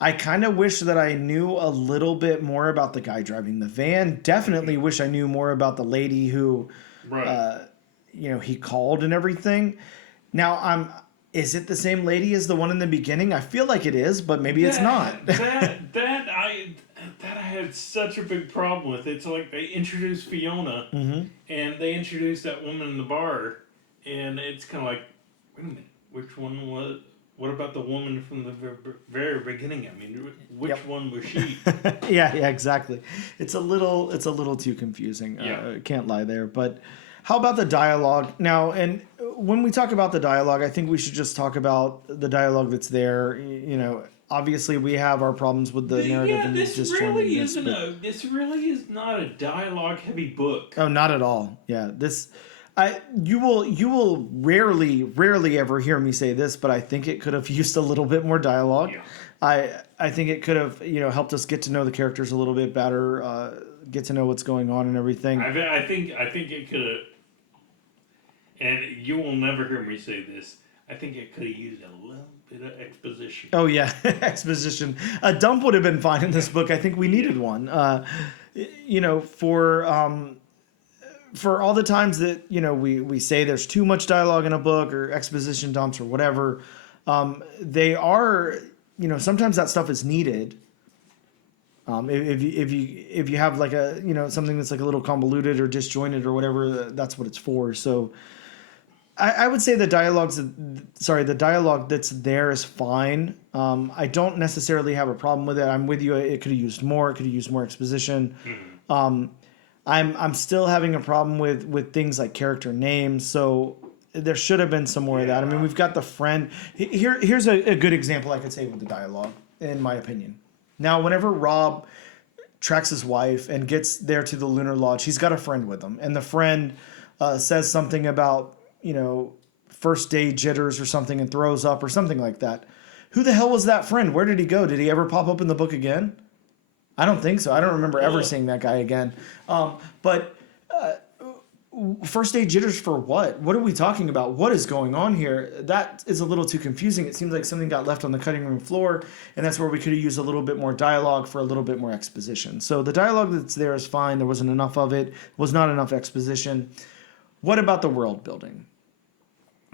I kind of wish that I knew a little bit more about the guy driving the van. Definitely wish I knew more about the lady who, Right. he called and everything. Now, is it the same lady as the one in the beginning? I feel like it is, but maybe it's not. That I had such a big problem with. It's like they introduced Fiona, and they introduced that woman in the bar, and it's kind of like, wait a minute, which one was? What about the woman from the very beginning? I mean, which one was she? yeah, exactly. It's a little too confusing. Yeah. Can't lie there. But how about the dialogue now? And when we talk about the dialogue, I think we should just talk about the dialogue that's there. Obviously we have our problems with the narrative and this just really isn't this really is not a dialogue heavy book. Oh, not at all. Yeah, you will rarely ever hear me say this, but I think it could have used a little bit more dialogue. Yeah. I think it could have helped us get to know the characters a little bit better, get to know what's going on and everything. I think it could have, and you will never hear me say this. I think it could have used a little bit of exposition. Oh yeah, exposition. A dump would have been fine in this book. I think we needed one. For all the times that we say there's too much dialogue in a book or exposition dumps or whatever, they are sometimes that stuff is needed. If you have like a something that's like a little convoluted or disjointed or whatever, that's what it's for. So I would say the dialogue that's there is fine. I don't necessarily have a problem with it. I'm with you. It could have used more. It could have used more exposition. I'm still having a problem with things like character names. So there should have been some more of that. I mean, we've got the friend. Here's a good example I could say with the dialogue, in my opinion. Now, whenever Rob tracks his wife and gets there to the Lunar Lodge, he's got a friend with him, and the friend says something about first day jitters or something and throws up or something like that. Who the hell was that friend? Where did he go? Did he ever pop up in the book again? I don't think so. I don't remember ever seeing that guy again. But first day jitters for what? What are we talking about? What is going on here? That is a little too confusing. It seems like something got left on the cutting room floor, and that's where we could have used a little bit more dialogue for a little bit more exposition. So the dialogue that's there is fine. There wasn't enough of it. Was not enough exposition. What about the world building?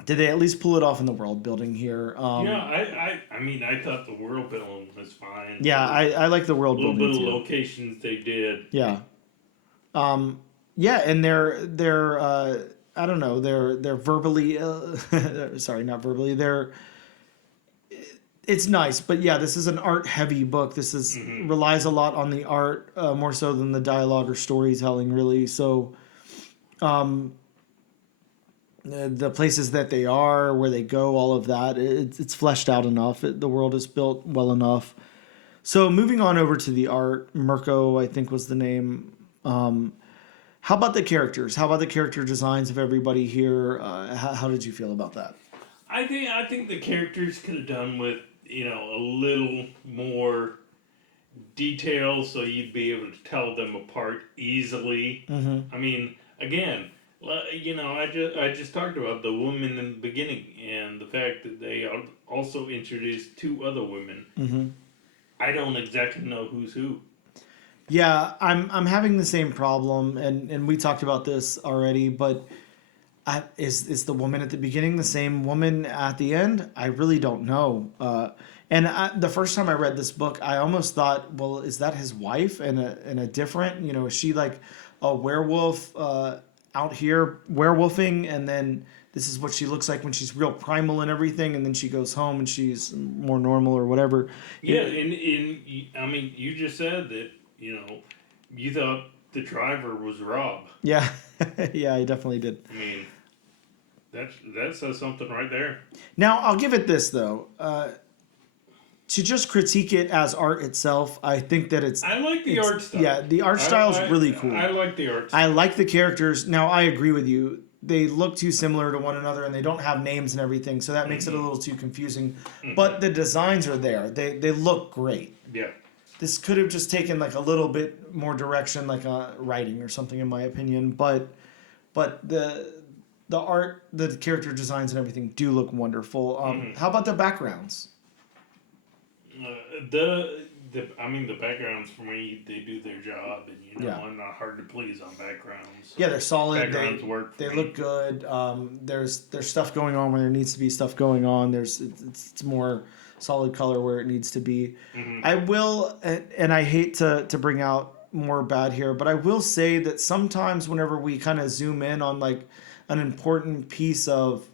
Did they at least pull it off in the world building here? I mean, I thought the world building was fine. Yeah, I like the world building. A little bit too. of locations they did. Yeah. Yeah, and they're I don't know, they're verbally sorry, not verbally. It's nice, but yeah, this is an art heavy book. This is relies a lot on the art more so than the dialogue or storytelling really. So the places that they are, where they go, all of that, it's fleshed out enough. The world is built well enough. So moving on over to the art, Mirko, I think was the name. How about the characters? How about the character designs of everybody here? How did you feel about that? I think the characters could have done with a little more detail, so you'd be able to tell them apart easily. I mean, again, I just talked about the woman in the beginning and the fact that they also introduced two other women. I don't exactly know who's who. Yeah, I'm having the same problem, and we talked about this already, but is the woman at the beginning the same woman at the end? I really don't know. The first time I read this book, I almost thought, well, is that his wife and a different? Is she like a werewolf out here werewolfing, and then this is what she looks like when she's real primal and everything, and then she goes home and she's more normal or whatever. Yeah, I mean, you just said that you thought the driver was Rob. Yeah, yeah, I definitely did. I mean, That says something right there. Now, I'll give it this, though. To just critique it as art itself, I think that I like the art style. Yeah, the art style is really cool. I like the art style. I like the characters. Now, I agree with you. They look too similar to one another, and they don't have names and everything, so that makes it a little too confusing. But the designs are there. They look great. Yeah. This could have just taken like a little bit more direction, like writing or something, in my opinion. But the art, the character designs and everything do look wonderful. How about the backgrounds? The backgrounds for me, they do their job, and I'm not hard to please on backgrounds. Yeah, they're solid. Backgrounds work. They look good. There's stuff going on where there needs to be stuff going on. It's more solid color where it needs to be. I will, and I hate to bring out more bad here, but I will say that sometimes whenever we kind of zoom in on like an important piece of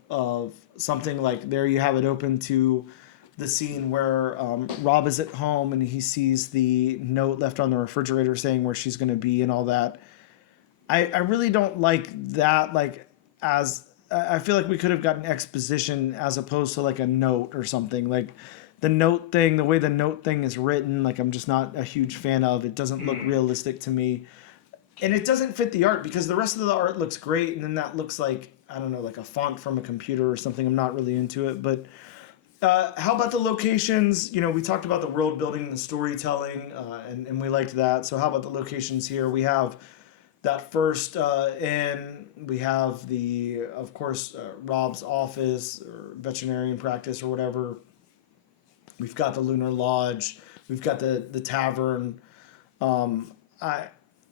something, like there you have it open to the scene where Rob is at home and he sees the note left on the refrigerator saying where she's going to be and all that. I really don't like that. Like, as I feel like we could have gotten exposition as opposed to like a note or something. Like the note thing, the way the note thing is written, like I'm just not a huge fan of. It doesn't look realistic to me. And it doesn't fit the art because the rest of the art looks great. And then that looks like, I don't know, like a font from a computer or something. I'm not really into it, but how about the locations? We talked about the world building and the storytelling, and we liked that. So how about the locations here? We have that first inn. We have of course, Rob's office or veterinarian practice or whatever. We've got the Lunar Lodge. We've got the tavern. I'm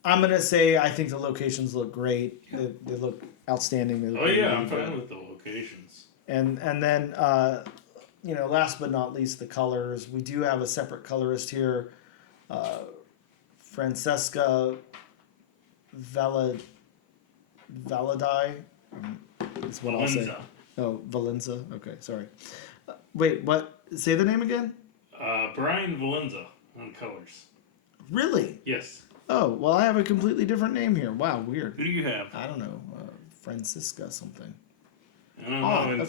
gonna say I think the locations look great. They look outstanding. They look I'm fine with the locations. And then. Last but not least, the colors. We do have a separate colorist here, Francesca Valadi is what I'll say. Oh, Valenza. Okay, sorry. Wait, what? Say the name again? Brian Valenza on colors. Really? Yes. Oh, well, I have a completely different name here. Wow, weird. Who do you have? I don't know. Francisca something. I don't know.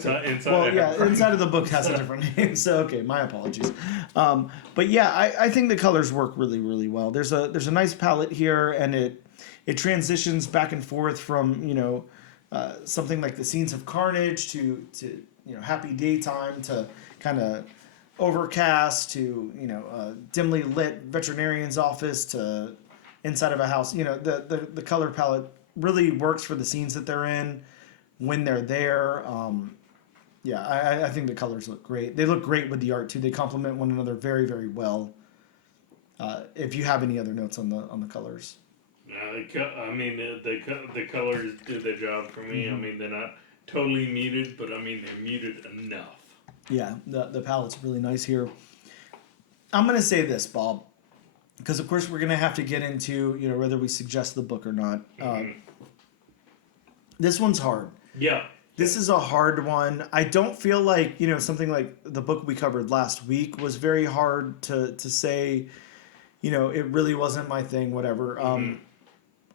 Inside of the book has a different name. So, okay, my apologies. But yeah, I think the colors work really, really well. There's a nice palette here, and it transitions back and forth from something like the scenes of carnage to happy daytime to kind of overcast to dimly lit veterinarian's office to inside of a house. The color palette really works for the scenes that they're in. When they're there, I think the colors look great. They look great with the art too. They complement one another very, very well. If you have any other notes on the colors, the colors do their job for me. They're not totally muted, but they're muted enough. Yeah, the palette's really nice here. I'm gonna say this, Bob, because of course we're gonna have to get into whether we suggest the book or not. This one's hard. Yeah. This is a hard one. I don't feel like, something like the book we covered last week was very hard to say, it really wasn't my thing, whatever.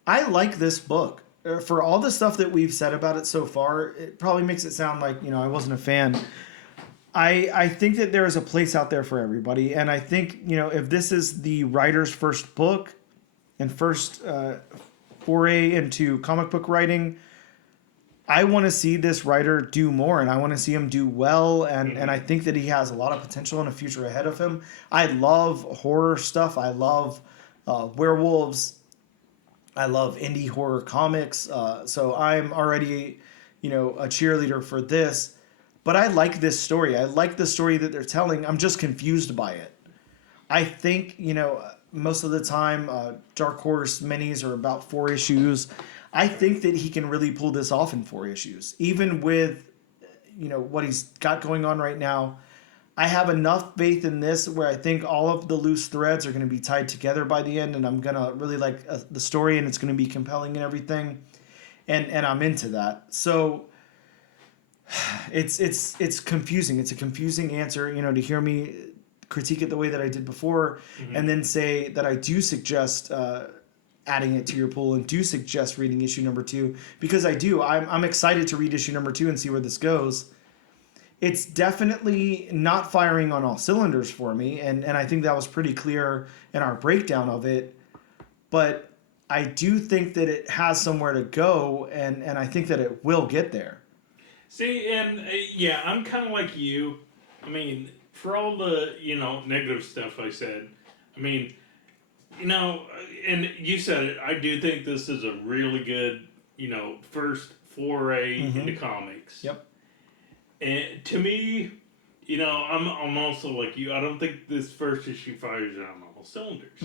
I like this book. For all the stuff that we've said about it so far, it probably makes it sound like, I wasn't a fan. I think that there is a place out there for everybody. And I think, if this is the writer's first book and first foray into comic book writing, I want to see this writer do more, and I want to see him do well, and I think that he has a lot of potential and a future ahead of him. I love horror stuff. I love werewolves. I love indie horror comics. So I'm already, a cheerleader for this. But I like this story. I like the story that they're telling. I'm just confused by it. I think, most of the time, Dark Horse minis are about 4 issues. I think that he can really pull this off in 4 issues. Even with, what he's got going on right now, I have enough faith in this where I think all of the loose threads are going to be tied together by the end, and I'm going to really like the story, and it's going to be compelling and everything. And I'm into that. So it's confusing. It's a confusing answer, to hear me critique it the way that I did before, and then say that I do suggest adding it to your pool and do suggest reading issue number 2, because I'm excited to read issue number 2 and see where this goes. It's definitely not firing on all cylinders for me, and I think that was pretty clear in our breakdown of it. But I do think that it has somewhere to go, and I think that it will get there. See, and yeah, I'm kind of like you. I mean, for all the, negative stuff I said, I mean, and you said it, I do think this is a really good, first foray into comics. Yep. And to me, I'm also like you. I don't think this first issue fires on all cylinders.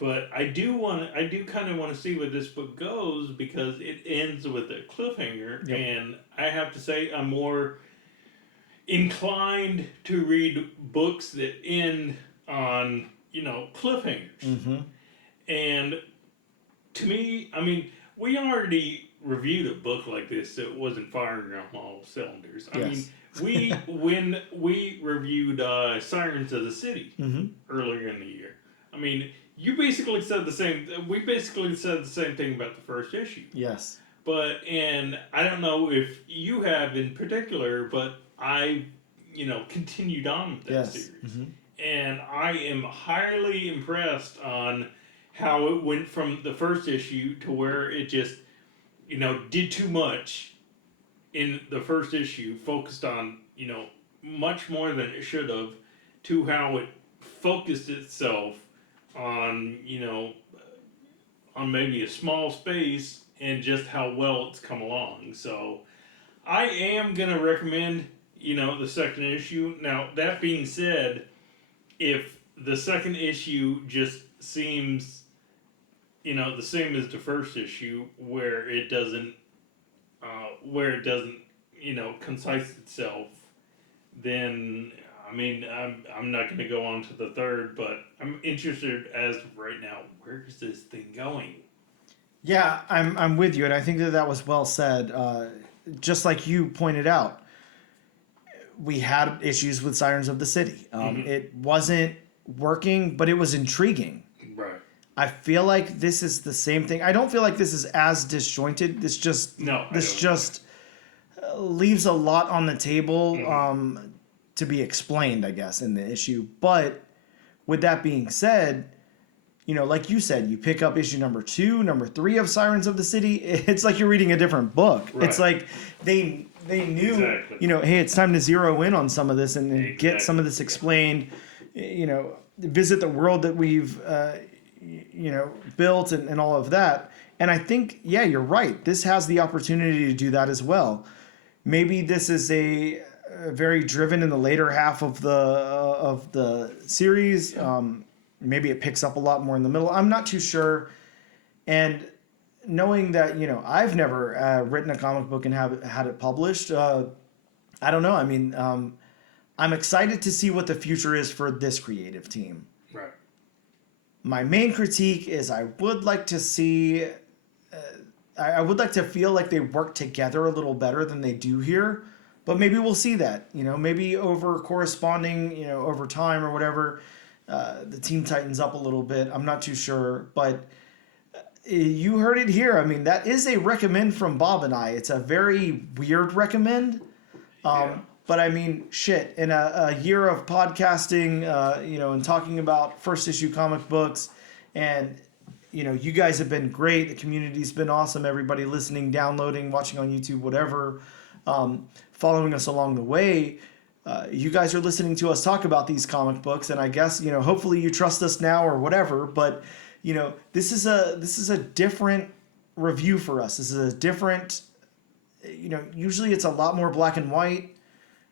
But I do kind of want to see where this book goes, because it ends with a cliffhanger, and I have to say I'm more inclined to read books that end on cliffhangers. And to me, I mean, we already reviewed a book like this that wasn't firing on all cylinders. I mean, when we reviewed Sirens of the City earlier in the year, I mean, you basically said the same. We basically said the same thing about the first issue. Yes. And I don't know if you have in particular, but I, continued on with that series, and I am highly impressed on how it went from the first issue to where it just, did too much in the first issue, focused on, much more than it should have, to how it focused itself on, on maybe a small space, and just how well it's come along. So I am going to recommend, the second issue. Now, that being said, if the second issue just seems, the same as the first issue, where it doesn't, concise itself, then, I mean, I'm not going to go on to the third, but I'm interested as of right now, where is this thing going? Yeah, I'm with you, and I think that was well said. Just like you pointed out, we had issues with Sirens of the City. It wasn't working, but it was intriguing. Right. I feel like this is the same thing. I don't feel like this is as disjointed. This just leaves a lot on the table to be explained, I guess, in the issue. But with that being said, like you said, you pick up issue number 2, number 3 of Sirens of the City. It's like you're reading a different book. Right. It's like they knew, hey, it's time to zero in on some of this and get some of this explained. Visit the world that we've built and all of that. And I think, yeah, you're right. This has the opportunity to do that as well. Maybe this is a very driven in the later half of the series. Maybe it picks up a lot more in the middle. I'm not too sure. And knowing that, I've never written a comic book and have had it published, I don't know. I mean, I'm excited to see what the future is for this creative team. Right. My main critique is I would like to see, I would like to feel like they work together a little better than they do here. But maybe we'll see that, maybe over corresponding, over time or whatever, the team tightens up a little bit. I'm not too sure, but you heard it here. I mean, that is a recommend from Bob and I. It's a very weird recommend. But I mean, shit, in a year of podcasting, and talking about first issue comic books, and, you guys have been great. The community's been awesome. Everybody listening, downloading, watching on YouTube, whatever, following us along the way. You guys are listening to us talk about these comic books, and I guess, hopefully you trust us now or whatever, but, this is a different review for us. This is a different, usually it's a lot more black and white.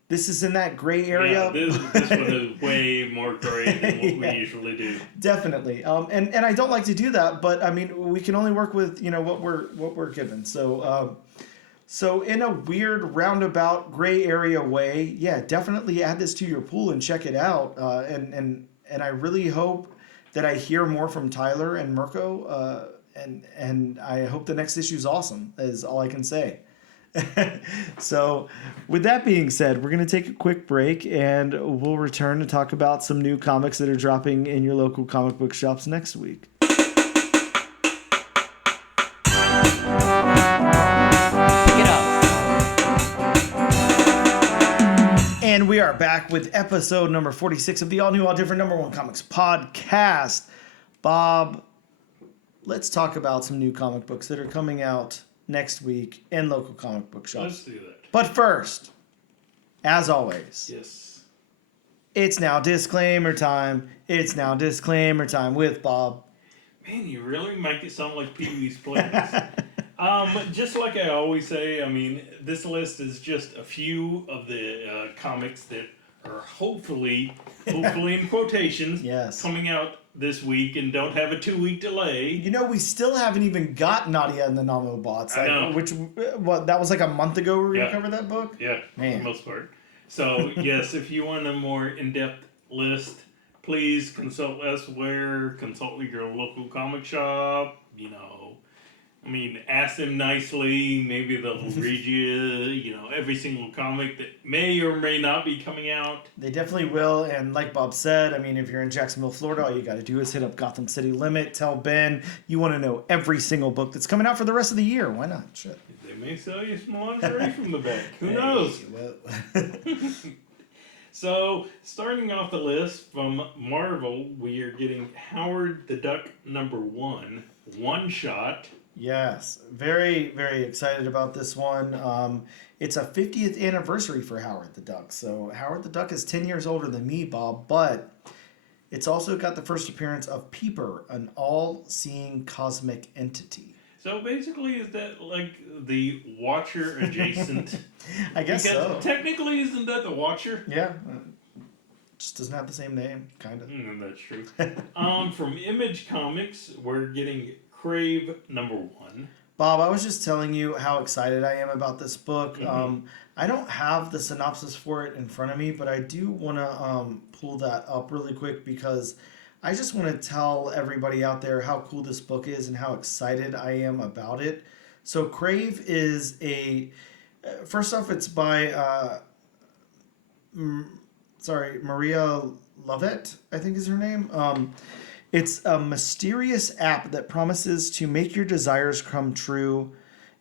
This is in that gray area. Yeah, this one is way more gray than what we usually do. Definitely. And I don't like to do that, but I mean, we can only work with, what we're given. So in a weird roundabout gray area way, yeah, definitely add this to your pool and check it out. And I really hope that I hear more from Tyler and Mirko. And I hope the next issue is awesome, is all I can say. So with that being said, we're going to take a quick break and we'll return to talk about some new comics that are dropping in your local comic book shops next week. And we are back with episode number 46 of the all new, all different number one comics podcast. Bob, let's talk about some new comic books that are coming out next week in local comic book shops. Let's do that. But first, as always, Yes. it's now disclaimer time. It's now disclaimer time with Bob. Man, you really make it sound like Pee-wee's Players. Just like I always say, I mean, this list is just a few of the comics that are hopefully in quotations, Yes. coming out this week and don't have a 2-week delay. You know, we still haven't even got Nadia and the Nanobots. I know. Which, that was like a month ago we were going Yeah. to cover that book? Yeah, Man. for the most part. So, yes, if you want a more in-depth list, please consult elsewhere, consult with your local comic shop, I mean, ask them nicely, maybe they'll read you, every single comic that may or may not be coming out. They definitely will, and like Bob said, I mean, if you're in Jacksonville, Florida, all you got to do is hit up Gotham City Limit, tell Ben you want to know every single book that's coming out for the rest of the year. Why not? Shit. They may sell you some lingerie from the back. Who knows? So, starting off the list from Marvel, we are getting Howard the Duck #1, one shot. Yes, very, very excited about this one. It's a 50th anniversary for Howard the Duck. So Howard the Duck is 10 years older than me, Bob, but it's also got the first appearance of Peeper, an all-seeing cosmic entity. So basically, is that like the Watcher adjacent? I guess because so. technically, isn't that the Watcher? Yeah, just doesn't have the same name, kind of. That's true. From Image Comics, we're getting Crave #1. Bob, I was just telling you how excited I am about this book. Mm-hmm. I don't have the synopsis for it in front of me, but I do want to pull that up really quick because I just want to tell everybody out there how cool this book is and how excited I am about it. So Crave is first off, it's by, Maria Lovett, I think is her name. It's a mysterious app that promises to make your desires come true,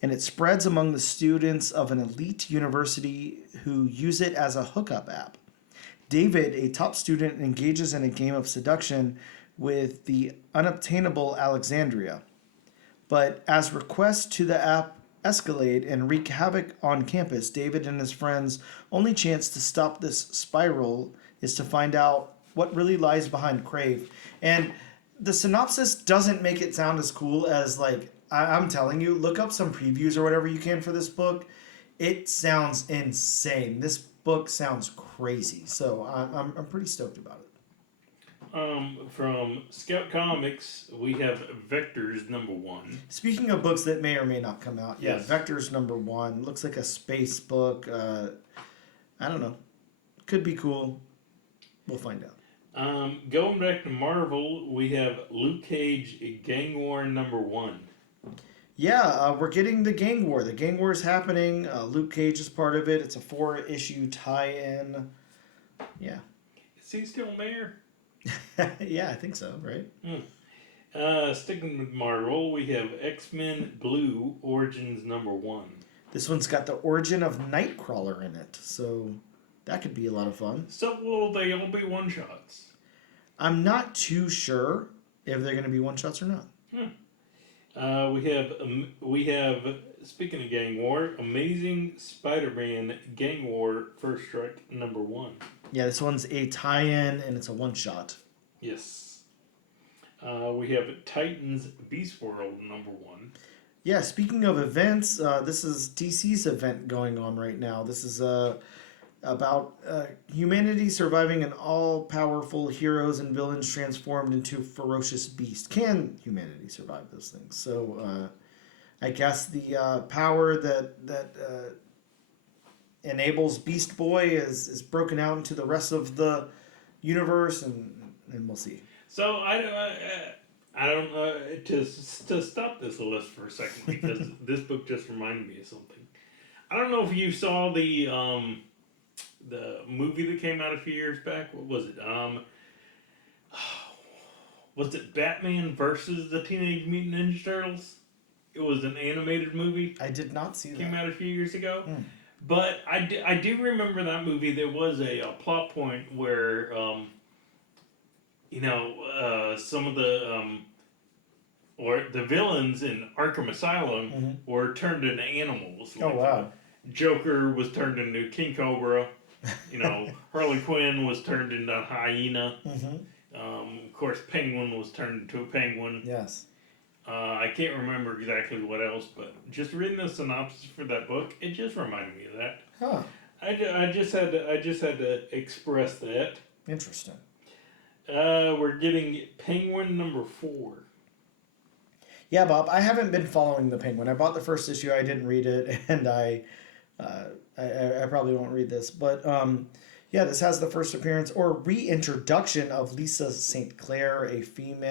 and it spreads among the students of an elite university who use it as a hookup app. David, a top student, engages in a game of seduction with the unobtainable Alexandria. But as requests to the app escalate and wreak havoc on campus, David and his friends' only chance to stop this spiral is to find out what really lies behind Crave. And the synopsis doesn't make it sound as cool as, like, I'm telling you, look up some previews or whatever you can for this book. It sounds insane. This book sounds crazy. So I'm pretty stoked about it. From Scout Comics, we have Vectors #1. Speaking of books that may or may not come out, Yes. Vectors #1 looks like a space book. I don't know. Could be cool. We'll find out. Going back to Marvel, we have Luke Cage Gang War #1. Yeah, we're getting the Gang War. The Gang War is happening. Luke Cage is part of it. It's a 4-issue tie-in. Yeah. Is he still mayor? Yeah, I think so, right? Sticking with Marvel, we have X-Men Blue Origins #1. This one's got the origin of Nightcrawler in it, so that could be a lot of fun. So will they all be one-shots? I'm not too sure if they're going to be one-shots or not. We have speaking of Gang War, Amazing Spider-Man Gang War First Strike #1. Yeah, this one's a tie-in, and it's a one-shot. Yes. We have Titans Beast World #1. Yeah, speaking of events, this is DC's event going on right now. This is about humanity surviving an all-powerful heroes and villains transformed into ferocious beasts. Can humanity survive those things? So I guess the power that enables Beast Boy is broken out into the rest of the universe, and we'll see. So I don't to stop this list for a second because this book just reminded me of something. I don't know if you saw the movie that came out a few years back. What was it? Was it Batman versus the Teenage Mutant Ninja Turtles? It was an animated movie. I did not see that. Came out a few years ago. But I do remember that movie. There was a plot point where, some of or the villains in Arkham Asylum were turned into animals. Oh, wow. Joker was turned into King Cobra. Harley Quinn was turned into a hyena. Of course, Penguin was turned into a penguin. Yes. I can't remember exactly what else, but just reading the synopsis for that book, it just reminded me of that. Huh. I just had to express that. Interesting. We're getting Penguin number 4. Yeah, Bob, I haven't been following the Penguin. I bought the first issue, I didn't read it, and I probably won't read this. But yeah, this has the first appearance or reintroduction of Lisa St. Clair, a femme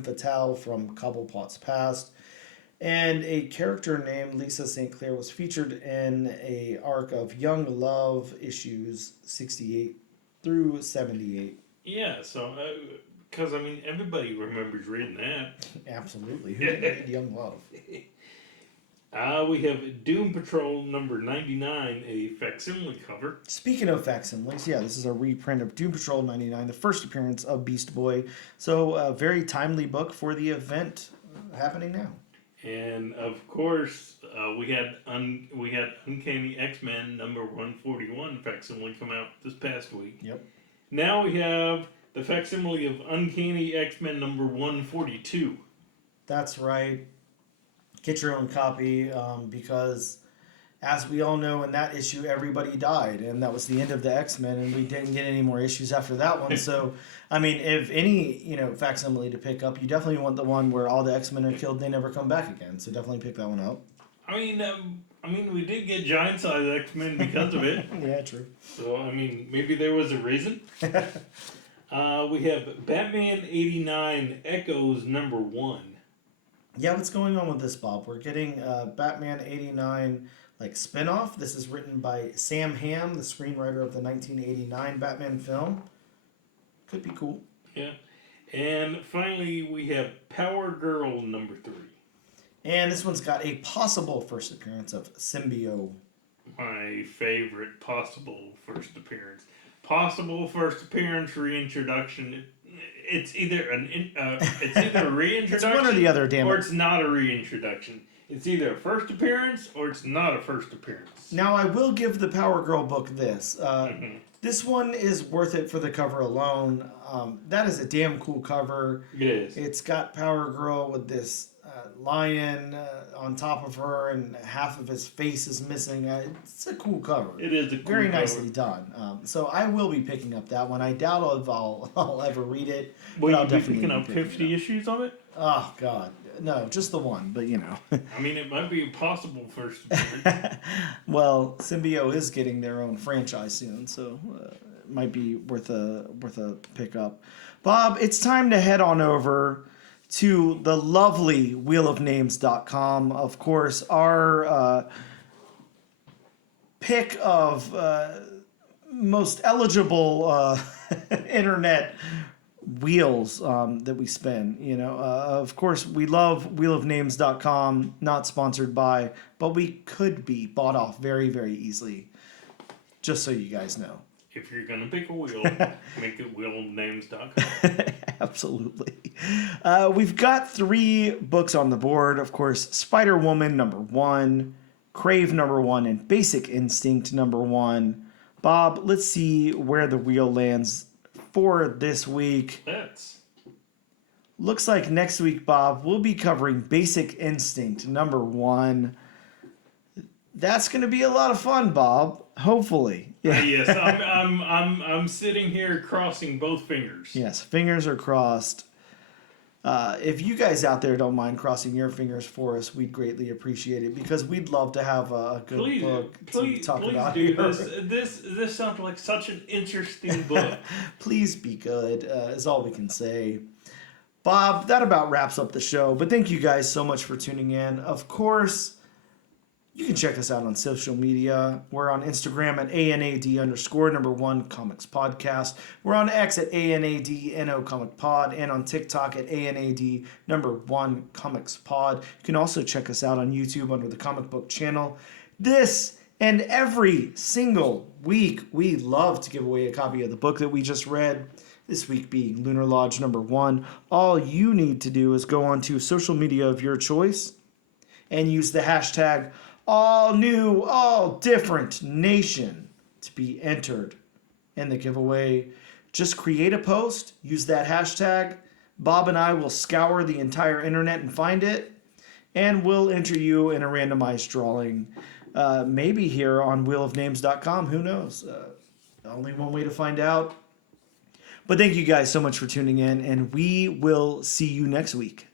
fatale from Cobblepot's past. And a character named Lisa St. Clair was featured in a arc of Young Love issues 68 through 78. Yeah, so, because, everybody remembers reading that. Absolutely. Who didn't read Young Love? We have Doom Patrol number 99, a facsimile cover. Speaking of facsimiles, yeah, this is a reprint of Doom Patrol 99, the first appearance of Beast Boy. So a very timely book for the event happening now. And of course, we had Uncanny X-Men number 141 facsimile come out this past week. Yep. Now we have the facsimile of Uncanny X-Men number 142. That's right. Get your own copy because, as we all know, in that issue, everybody died. And that was the end of the X-Men, and we didn't get any more issues after that one. So, if any, facsimile to pick up, you definitely want the one where all the X-Men are killed, they never come back again. So definitely pick that one up. We did get giant-sized X-Men because of it. Yeah, true. So, maybe there was a reason. We have Batman 89 Echoes number 1. Yeah, what's going on with this, Bob? We're getting Batman 89 spin-off. This is written by Sam Hamm, the screenwriter of the 1989 Batman film. Could be cool. Yeah. And finally, we have Power Girl number 3. And this one's got a possible first appearance of Symbio. My favorite possible first appearance. Possible first appearance reintroduction. It's either a reintroduction. It's one or the other, damn it. Or it's not a reintroduction. It's either a first appearance or it's not a first appearance. Now, I will give the Power Girl book this. This one is worth it for the cover alone. That is a damn cool cover. It is. It's got Power Girl with this lion on top of her, and half of his face is missing. It's a cool cover. It is a cool Very cover. nicely done. So I will be picking up that one. I doubt if I'll ever read it. Will I'll you be definitely picking up 50 issues of it? Oh, God. No, just the one, but It might be a possible first appearance. Well, Symbio is getting their own franchise soon, so it might be worth a pickup. Bob, it's time to head on over to the lovely wheelofnames.com. Of course, our pick of most eligible internet wheels that we spin. Of course, we love wheelofnames.com, not sponsored by, but we could be bought off very, very easily, just so you guys know. If you're going to pick a wheel, make it wheelofnames.com. Absolutely. We've got 3 books on the board. Of course, Spider-Woman number 1, Crave number 1, and Basic Instinct number 1. Bob, let's see where the wheel lands for this week. Looks like next week, Bob, we'll be covering Basic Instinct number 1. That's going to be a lot of fun, Bob. Hopefully. Yes, I'm sitting here crossing both fingers. Yes, fingers are crossed. If you guys out there don't mind crossing your fingers for us, we'd greatly appreciate it, because we'd love to have a good book to talk about. Please do this sounds like such an interesting book. Please be good, is all we can say. Bob, that about wraps up the show, but thank you guys so much for tuning in. Of course, you can check us out on social media. We're on Instagram at ANAD_1 Comics Podcast. We're on X at ANADNO Comic Pod, and on TikTok at ANAD1 Comics Pod. You can also check us out on YouTube under the Comic Book channel. This And every single week, we love to give away a copy of the book that we just read. This week being Lunar Lodge #1. All you need to do is go onto social media of your choice and use the hashtag all new, all different nation to be entered in the giveaway. Just create a post, use that hashtag. Bob and I will scour the entire internet and find it, and we'll enter you in a randomized drawing. Maybe here on wheelofnames.com, who knows? Only one way to find out. But thank you guys so much for tuning in, and we will see you next week.